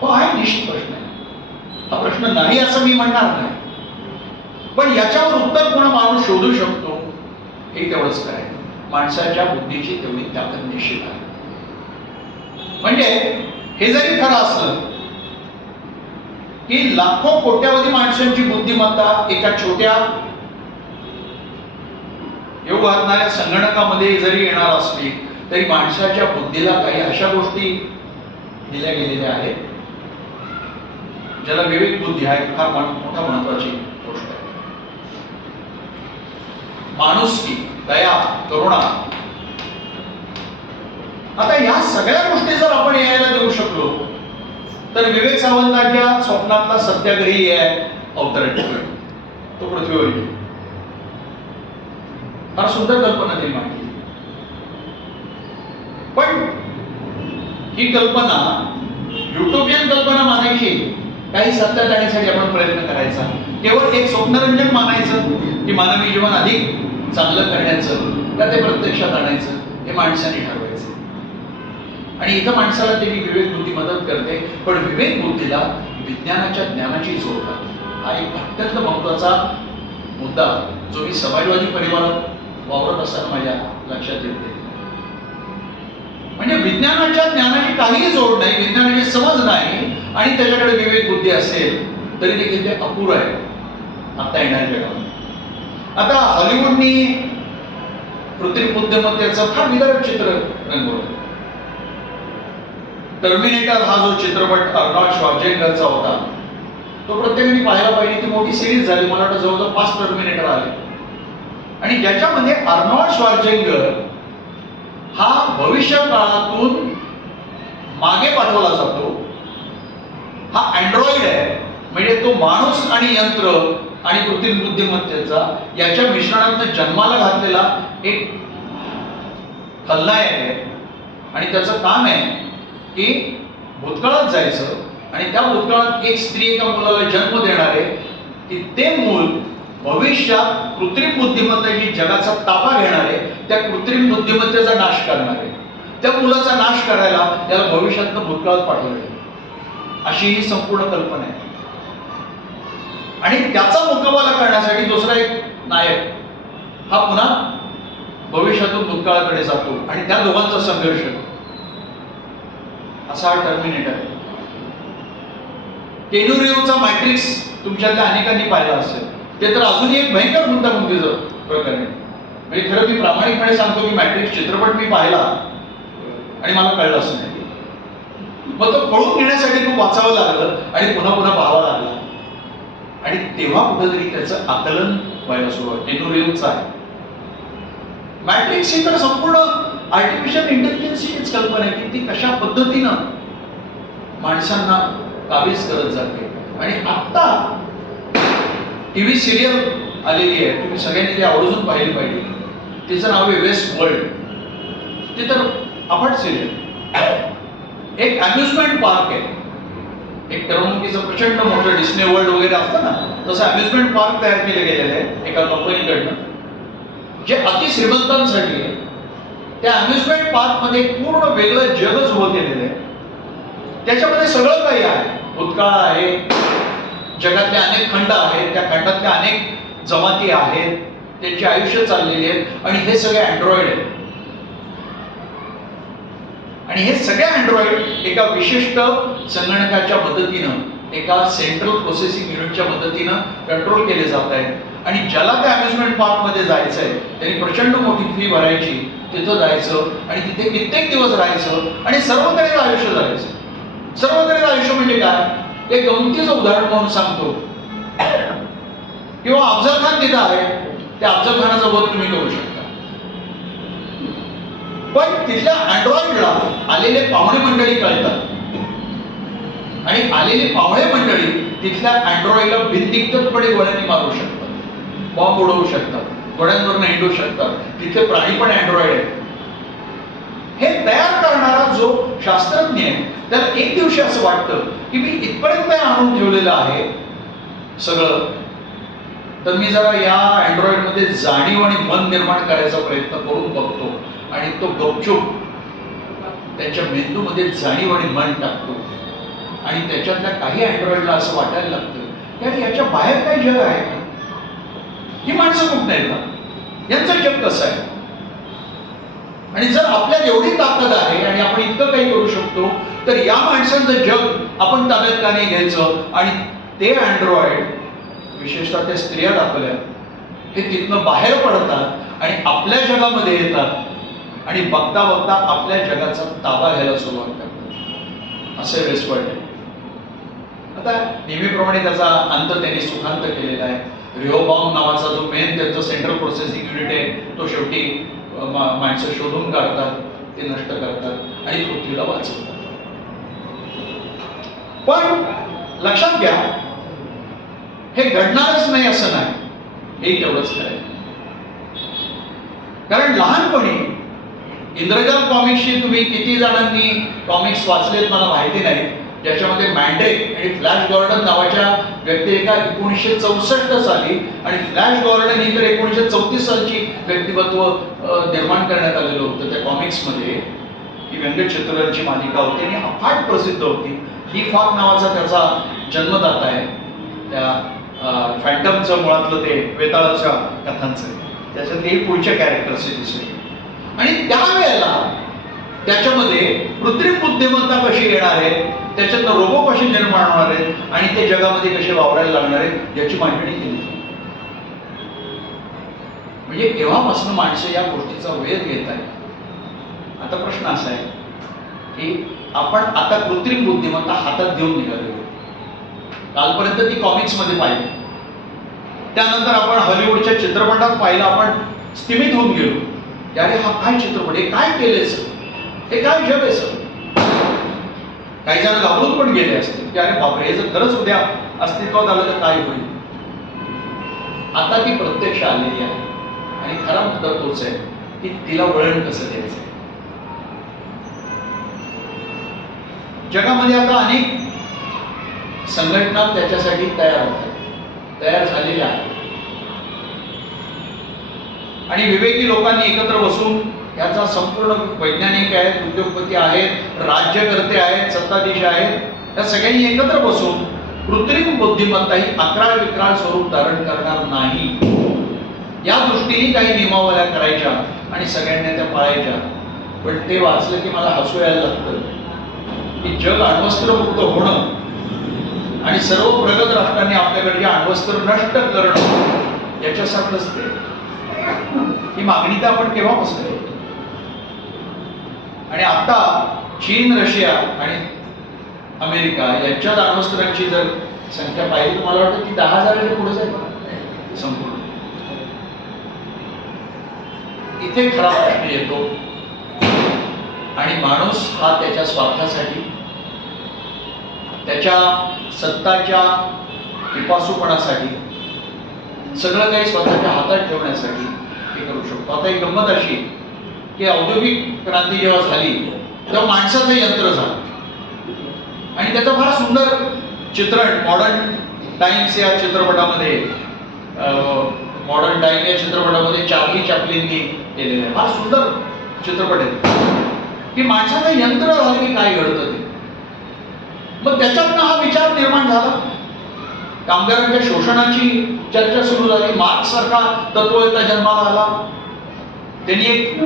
हो, हा एक निश्चित प्रश्न आहे. हा प्रश्न नाही असं मी म्हणणार नाही, पण याच्यावर उत्तर कोण माणूस शोधू शकतो हे तेवढंच करायचं. माणसाच्या बुद्धीची तेवढी ताकद निश्चित आहे. म्हणजे हे जरी खरं असलं की लाखो कोट्यावधी माणसांची बुद्धिमत्ता एका छोट्या योग वाचणाऱ्या संगणकामध्ये जरी येणार असली तरी माणसाच्या बुद्धीला काही अशा गोष्टी दिल्या गेलेल्या आहेत ज्याला विवेक बुद्धी आहे. फार मोठा महत्वाची गोष्ट आहे. माणुसकी, दया, करुणा. आता या सगळ्या गोष्टी जर आपण यायला देऊ शकलो तर विवेक सावंतांच्या स्वप्नातला सत्याग्रही आहे अवतरण तो पृथ्वीवर येईल. फार सुंदर कल्पना त्यांनी मांडली. पण ही कल्पना युटोपियन कल्पना मानायची, काही सत्यात आणण्यासाठी आपण प्रयत्न करायचा, केवळ एक स्वप्नरंजन मानायचं की मानवी जीवन अधिक चांगलं करण्याचं का ते प्रत्यक्षात आणायचं हे माणसाने ठरवायचं. आणि इथं माणसाला ते विवेक बुद्धी मदत करते, पण विवेक बुद्धीला विज्ञानाच्या ज्ञानाची जोड लागते. हा एक अत्यंत महत्वाचा मुद्दा जो मी समाजवादी परिवारात वावरत असताना माझ्या लक्षात येते. म्हणजे विज्ञानाच्या ज्ञानाची काहीही जोड नाही, विज्ञानाची समज नाही आणि त्याच्याकडे विवेक बुद्धी असेल तरी देखील ते अपुरं आहे आता येणाऱ्या जगामध्ये. आता हॉलिवूडनी कृत्रिम बुद्धिमत्तेचं फार विदारक चित्र रंगवलं. टर्मिनेटर हा जो चित्रपट अर्नॉल्ड श्वार्झनेगरचा होता तो प्रत्येकाने पाहायला पाहिजे. ती मोठी सिरीज झाली, मला वाटतं जवळजवळ 5 टर्मिनेटर आले. आणि ज्याच्यामध्ये अर्नॉल्ड श्वार्झनेगर हा भविष्य काळातून मागे पाठवला जातो. हा अँड्रॉइड आहे, म्हणजे तो माणूस आणि यंत्र आणि कृत्रिम बुद्धिमत्तेचा याच्या मिश्रणातून जन्माला घातलेला एक खलनायक आहे. आणि त्याचं काम आहे की भूतकाळात जायचं आणि त्या भूतकाळात एक स्त्री एका मुलाला जन्म देणार आहे की ते मूल भविष्यात कृत्रिम बुद्धिमत्तेची जगाचा ताबा घेणार आहे, त्या कृत्रिम बुद्धिमत्तेचा नाश करणार आहे. त्या मुलाचा नाश करायला त्याला भविष्यातनं भूतकाळात पाठवले, अशी ही संपूर्ण कल्पना आहे. आणि त्याचा मुकाबला करण्यासाठी दुसरा एक नायक हा पुन्हा भविष्यातून भूतकाळाकडे जातो आणि त्या दोघांचा संघर्ष, असा हा टर्मिनेटर. केनू रिव्हचा मॅट्रिक्स तुमच्यातल्या अनेकांनी पाहिला असेल. ते तर अजूनही एक भयंकर गुंतागुंतीचं प्रकरण आहे. म्हणजे खरं मी प्रामाणिकपणे सांगतो की मॅट्रिक्स चित्रपट मी पाहिला आणि मला कळलंच नाही. मग तो पळून घेण्यासाठी खूप वाचावं लागलं आणि पुन्हा पुन्हा पाहावं लागला. आणि तेव्हा कुठेतरी त्याचं आकलन व्हायला सुरुवात केनू रिव्हचं आहे. मॅट्रिक्स ही तर संपूर्ण आर्टिफिशियल इंटेलिजन्सचीच कल्पना आहे की ती कशा पद्धतीनं माणसांना काबीज करत जाते. आणि आत्ता टीव्ही सिरियल आलेली आहे, तुम्ही सगळ्यांनी ती आवर्जून पाहिली पाहिजे. तिचं नाव आहे वेस्ट वर्ल्ड. ते तर अफाट सिरियल. एक अम्युजमेंट पार्क आहे, एक करमणुकीचं प्रचंड मोठं डिस्ने वर्ल्ड वगैरे असतं ना, तसं अम्युजमेंट पार्क तयार केलं गेलेलं आहे एका कंपनीकडनं, जे अतिश्रीमंतांसाठी आहे. त्या अम्युजमेंट पार्कमध्ये पूर्ण वेगळं जगच उभं केलेलं आहे. त्याच्यामध्ये सगळं काही आहे. भूतकाळ आहे, जगातले अनेक खंड आहेत, त्या खंडातल्या अनेक जमाती आहेत, त्यांची आयुष्य चाललेली आहेत आणि हे सगळे अँड्रॉइड आहेत. आणि हे सगळे अँड्रॉइड एका विशिष्ट संगणकाच्या मदतीनं, एका सेंट्रल प्रोसेसिंग युनिटच्या मदतीनं कंट्रोल केले जात आहेत. आणि ज्याला त्या अम्युजमेंट पार्कमध्ये जायचं आहे त्यांनी प्रचंड मोठी फी भरायची, तिथं जायचं आणि तिथे कित्येक दिवस राहायचं आणि सर्वतरी आयुष्य जगायचं. सर्वतरी आयुष्य म्हणजे काय? एक गमतीचं उदाहरण म्हणून सांगतो. किंवा अफजल खान तिथं आहे, त्या अफजलखानाचा वध तुम्ही करू शकता. पण तिथल्या अँड्रॉइडला आलेले पाहुणे मंडळी कळतात आणि आलेली पाहुणे मंडळी तिथल्या अँड्रॉइडला बिनदिक्कतपणे गोळ्यांनी मारू शकतात, बॉम्ब उडवू शकतात, गोळ्यांवरनं हिंडू शकतात. तिथले प्राणी पण अँड्रॉइड आहेत. हे तयार करणारा जो शास्त्रज्ञ आहे त्याला एक दिवशी असं वाटतं की मी इथपर्यंत आणून ठेवलेलं आहे सगळं, तर मी जरा या अँड्रॉइडमध्ये जाणीव आणि मन निर्माण करायचा प्रयत्न करून बघतो आणि तो गपचूप त्याच्या मेंदूमध्ये जाणीव आणि मन टाकतो आणि त्याच्यातल्या काही अँड्रॉइडला असं वाटायला लागतं की अरे याच्या बाहेर काही जग आहे का, ही माणसं कुठं आहेत का, यांचं जग कसं आहे. आणि जर आपल्यात एवढी ताकद आहे आणि आपण इतकं काही करू शकतो तर या माणसांचं जग आपण ताब्यात का नाही घ्यायचं. आणि ते अँड्रॉइड, विशेषतः त्या स्त्रिया दाखवल्या, हे तिथनं बाहेर पडतात आणि आपल्या जगामध्ये येतात आणि बघता बघता आपल्या जगाचा ताबा घ्यायला सुरुवात करतात. असे वेस्टवर्ल्ड आहे. आता नेहमीप्रमाणे त्याचा अंत त्यांनी सुखांत केलेला आहे. रिओबॉम्ब नावाचा जो मेन त्यांचं सेंट्रल प्रोसेसिंग युनिट आहे तो शेवटी माणसं शोधून काढतात, ते नष्ट करतात आणि पृथ्वीला वाचवतात. पण लक्षात घ्या, हे घडणारच नाही असं नाही, हे तेवढंच खरं आहे. कारण लहानपणी इंद्रजाल कॉमिक्सची तुम्ही किती जणांनी कॉमिक्स वाचलेत मला माहिती नाही, ज्याच्यामध्ये मॅन्ड्रेक आणि फ्लॅश गॉर्डन नावाच्या व्यक्ती एका 1964 साली आणि फ्लॅश गॉर्डन ही तर 1934 सालची व्यक्तिमत्व निर्माण करण्यात आलेलं होतं. त्या कॉमिक्समध्ये ही व्यंगचित्रांची मालिका होती आणि अफाट प्रसिद्ध होती. डी फॉक नावाचा त्याचा जन्मदाता आहे. त्या फॅन्टमचं मुळातलं ते वेताळाच्या कथांचं, त्याच्यात ते पुढच्या कॅरेक्टर्सचे दिसले. आणि त्यावेळेला त्याच्यामध्ये कृत्रिम बुद्धिमत्ता कशी येणार आहे, त्याच्यातनं रोबो कसे निर्माण होणार आहेत आणि ते जगामध्ये कसे वावरायला लागणार आहेत याची मांडणी केली. म्हणजे तेव्हापासून माणसं या गोष्टीचा वेध घेत आहेत. आता प्रश्न असा आहे की आपण आता कृत्रिम बुद्धिमत्ता हातात घेऊन निघालो. कालपर्यंत ती कॉमिक्समध्ये पाहिली, त्यानंतर आपण हॉलिवूडच्या चित्रपटात पाहिलं, आपण स्थिमित होऊन गेलो. अरे हा काय चित्रपट, हे काय केलंय सर, हे काय जग आहे सर. काही जण घाबरून पण गेले असतील की अरे बापरे, हे जर खरंच उद्या अस्तित्वात आलं तर काय होईल. आता ती प्रत्यक्ष आलेली आहे आणि खरा मुद्दा तोच आहे की तिला वळण कसं द्यायचं. जगामध्ये आता अनेक संघटना त्याच्यासाठी तयार होतात, तयार झालेल्या आहेत आणि विवेकी लोकांनी एकत्र बसून याचा संपूर्ण वैज्ञानिक आहेत, उद्योगपती आहेत, राज्यकर्ते आहेत, सत्ताधीश आहेत, या सगळ्यांनी एकत्र बसून कृत्रिम बुद्धिमत्ता ही अकराळ विक्राळ स्वरूप धारण करणार नाही या दृष्टीने काही नियमावल्या करायच्या आणि सगळ्यांना त्या पाळायच्या. पण ते वाचलं की मला हसू यायला लागतं की जग अण्वस्त्रमुक्त होणं आणि सर्व प्रगत राष्ट्रांनी आपल्याकडे अण्वस्त्र नष्ट करणं याच्यासारखंच ते. ही मागणी तर आपण केव्हापासून आहे. आणि आता चीन, रशिया आणि अमेरिका यांच्यात अण्वस्त्रांची जर संख्या पाहिली तर मला वाटतं ती 10,000च्या पुढे जाईल संपूर्ण. इथे खरा प्रश्न येतो आणि माणूस हा त्याच्या स्वार्थासाठी, त्याच्या सत्ताच्या पिपासूपणासाठी, सगळं काही स्वतःच्या हातात ठेवण्यासाठी हे करू शकतो. आता एक गंमत अशी की औद्योगिक क्रांती जेव्हा झाली तेव्हा माणसाचं यंत्र झालं आणि त्याचं फार सुंदर चित्रण मॉडर्न टाइम्स या चित्रपटामध्ये, मॉडर्न टाइम या चित्रपटामध्ये चार्ली चॅप्लिननी केलेलं आहे. फार सुंदर चित्रपट आहे की माणसाचं यंत्र झालं की काय घडतं ते. मग त्याच्यातनं हा विचार निर्माण झाला. कामगारांच्या शोषणाची चर्चा सुरू झाली. मार्क्स सारखा तत्ववेत्ता जन्माला आला. त्यांनी एक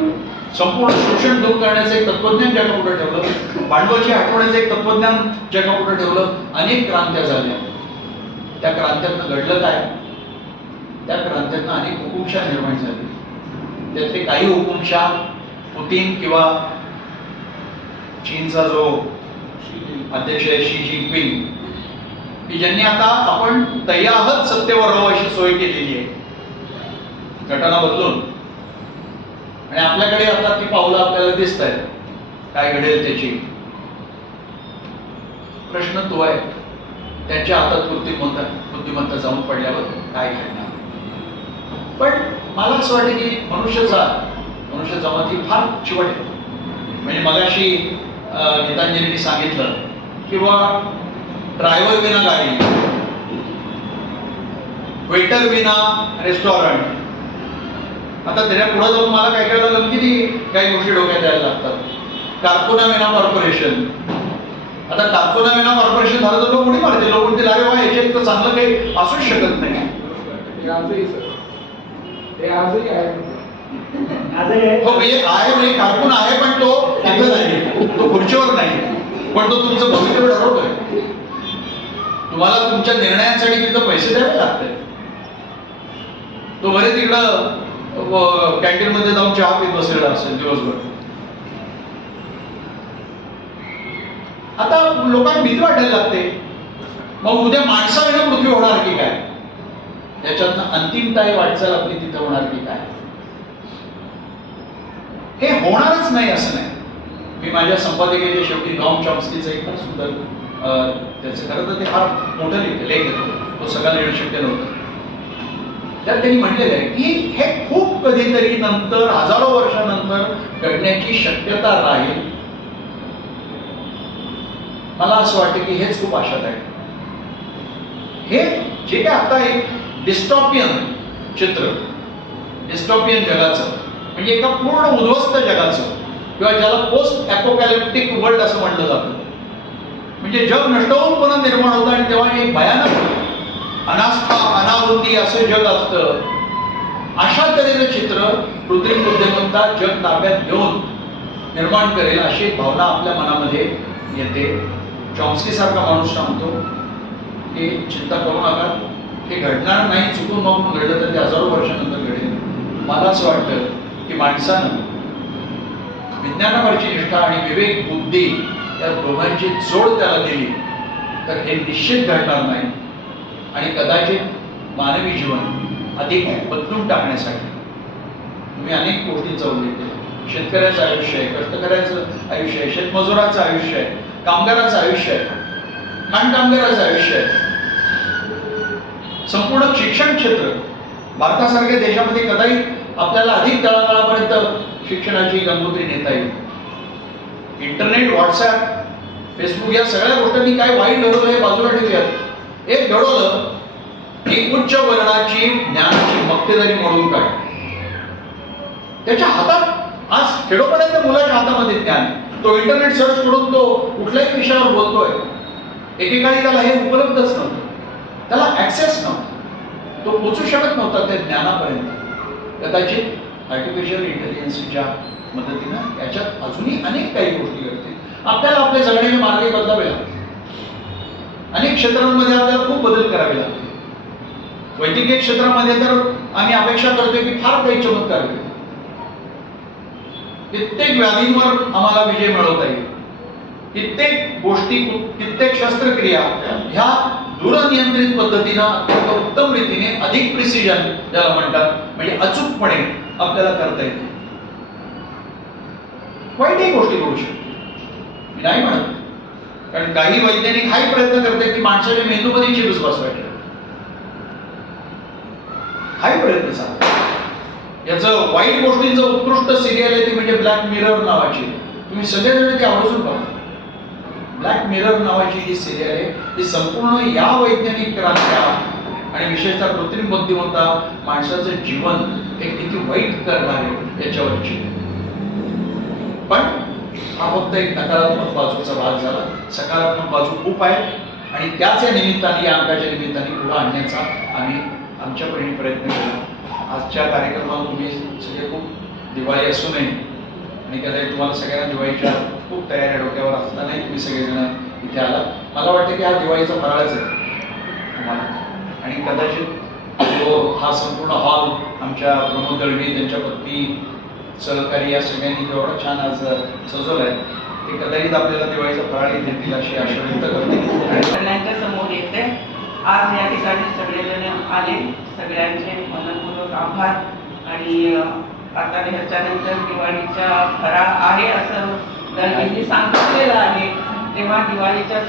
संपूर्ण शोषण दूर करण्याचं एक तत्वज्ञान जगापुढे ठेवलं, भांडवलची हटवण्याचं एक तत्वज्ञान जगापुढे ठेवलं. अनेक क्रांत्या झाल्या. त्या क्रांत्यातनं घडलं काय, त्या क्रांत्यातनं अनेक हुकुमशा निर्माण झाली. त्यातले काही हुकुमशा पुतीन किंवा चीनचा जो अध्यक्ष आहे शी जिनपिंग, की ज्यांनी आता आपण तयाहत सत्तेवर राहू अशी सोय केलेली आहे. घटना बदलून आणि आपल्याकडे आता ती पावलं आपल्याला दिसत आहेत, काय घडेल त्याची. प्रश्न तो आहे, त्यांच्या हातात बुद्धिमत्ता जाऊन पडल्यावर काय घडणार. पण मला असं वाटतं की मनुष्य जमात ही फार चिवट आहे. म्हणजे मगाशी गीतांजलीने सांगितलं किंवा ड्रायव्हर विना गाडी, वेटर विना रेस्टॉरंट. आता त्याच्या पुढे जाऊन मला काय काय लागलं, किती काही गोष्टी डोक्यात यायला लागतात. कारकुना विना कॉर्पोरेशन. आता कारकुना विना कॉर्पोरेशन झालं तर लोक उडी मारते. लोक म्हणतील अरे वा, याच्या इतकं चांगलं काही असूच शकत नाही. हो म्हणजे आहे, म्हणजे कारकून आहे पण तो तिथं नाही, तो खुर्चीवर नाही, पण तो तुमचं भवितव्य ठरवतोय. तुम्हाला तुमच्या निर्णयांसाठी तिथं पैसे द्यावे लागते. तो बरे तिकडं कॅन्टीन मध्ये जाऊन चहा पीत बसलेला असेल दिवसभर. आता लोकांना भीती वाटायला लागते. मग उद्या माणसाविना पृथ्वी होणार की काय, त्याच्यातनं अंतिमताई वाटचाल आपली तिथं होणार की काय. हे होणारच नाही असं नाही. मी माझ्या संपादकीच्या शेवटी नॉम चॉम्स्कीचं एक फार सुंदर त्याचं खरं तर ते फार मोठं लेख येतो, तो सगळा लिहिणं शक्य नव्हतं. त्यात त्यांनी म्हटलेलं आहे की हे खूप कधीतरी नंतर, हजारो वर्षानंतर घडण्याची शक्यता राहील. मला असं वाटतं की हेच खूप आशादायक आहे. हे जे काय आता एक डिस्टॉपियन चित्र, डिस्टॉपियन जगाचं, म्हणजे एका पूर्ण उद्ध्वस्त जगाचं, किंवा ज्याला पोस्ट ॲपोकॅलिप्टिक वर्ल्ड असं म्हटलं जातं, म्हणजे जग नष्ट होऊन पुन्हा निर्माण होतं आणि तेव्हा एक भयानक अनास्था, अनावृत्ती असं जग असतं. अशा तऱ्हेचं चित्र कृत्रिम बुद्धिमत्ता जग ताब्यात घेऊन निर्माण करेल अशी एक भावना आपल्या मनामध्ये येते. चॉम्स्की सारखा माणूस सांगतो की चिंता करू नका, हे घडणार नाही, चुकून मग घडलं तर ते हजारो वर्षानंतर घडेल. मला असं वाटतं की माणसानं विज्ञानावरची निष्ठा आणि विवेक बुद्धी या दोघांची जोड त्याला दिली तर हे निश्चित घडणार नाही. आणि कदाचित मानवी जीवन अधिक बदलून टाकण्यासाठी तुम्ही अनेक गोष्टींचा उल्लेख केला. शेतकऱ्याचं आयुष्य आहे, कष्टकऱ्याचं आयुष्य आहे, शेतमजुराचं आयुष्य आहे, कामगाराचं आयुष्य आहे, खाणकामगाराचं आयुष्य आहे. संपूर्ण शिक्षण क्षेत्र भारतासारख्या देशामध्ये कदाचित आपल्याला अधिक तळागाळापर्यंत शिक्षणाची गंगोत्री नेता येईल. इंटरनेट, व्हॉट्सॲप, फेसबुक या सगळ्या गोष्टींनी काय वाईट घडवलं हे बाजूला ठेवूयात. एक घडवलं की उच्च वर्णाची ज्ञानाची मक्तेदारी मोडून काढ. त्याच्या हातात आज खेडोपर्यंत मुलाच्या हातामध्ये ज्ञान. तो इंटरनेट सर्च करून तो कुठल्याही विषयावर बोलतोय. एकेकाळी त्याला हे उपलब्धच नव्हतं, त्याला ऍक्सेस नव्हता, तो पोचू शकत नव्हता त्या ज्ञानापर्यंत. कदाचित आर्टिफिशियल इंटेलिजन्सच्या मदतीनं याच्यात अजूनही अनेक काही गोष्टी घडतील. आपल्याला आपल्या जगण्याचे मार्ग बदलावे लागतील. अनेक क्षेत्रांमध्ये आपल्याला खूप बदल करावे लागतील. वैद्यकीय क्षेत्रामध्ये तर आम्ही अपेक्षा करतोय की फार काही चमत्कार घडेल. कित्येक व्याधींवर आम्हाला विजय मिळवता येईल. कित्येक गोष्टी, कित्येक शस्त्रक्रिया ह्या दूरनियंत्रित पद्धतीनं अत्यंत उत्तम रीतीने, अधिक प्रिसिजन ज्याला म्हणतात, म्हणजे अचूकपणे आपल्याला करता येते. वाईटही गोष्टी करू शकतो, मी नाही म्हणत. कारण काही वैज्ञानिक हाही प्रयत्न करतात की माणसाच्या मेंदूमध्ये चिप्स बसवायचे. हाही प्रयत्न चालतो. याचं वाईट गोष्टींचं उत्कृष्ट सिरियल आहे ती म्हणजे ब्लॅक मिरर नावाची. तुम्ही सगळेजण ती आवर्जून बघा. ब्लॅक मिरर नावाची जी सिरियल आहे ती संपूर्ण या वैज्ञानिक क्रांत्या आणि विशेषतः कृत्रिम बुद्धिमत्ता माणसाचं जीवन हे किती वाईट करणार आहे याच्यावरची. पण हा फक्त एक नकारात्मक बाजूचा भाग झाला. सकारात्मक बाजू खूप आहे आणि त्याच या निमित्ताने, या अंकाच्या निमित्ताने पुढे आणण्याचा आम्ही आमच्या परीने प्रयत्न केला. आजच्या कार्यक्रमाला तुम्ही सगळे खूप, दिवाळी असू नये आणि कदाचित तुम्हाला सगळ्यांना दिवाळीच्या खूप तयाऱ्या डोक्यावर असतानाही तुम्ही सगळेजण इथे आला. मला वाटतं की हा दिवाळीचा फराळच आहे आम्हाला. आणि कदाचित हा संपूर्ण हॉल आमच्या प्रमोद दळवी, त्यांच्या पत्नी, सहकारी या सगळ्यांनी जेवढा छान आज सजवलं आहे ते कदाचित आपल्याला दिवाळीचा फराळ देतील अशी आशा व्यक्त करते. सगळ्यांच्या समोर येते. आज या ठिकाणी सगळेजण आले, सगळ्यांचे मनपूर्वक आभार. आणि आता ह्याच्यानंतर दिवाळीच्या फराळ आहे असं दरवेळी सांगितलेलं आहे, तेव्हा दिवाळीच्या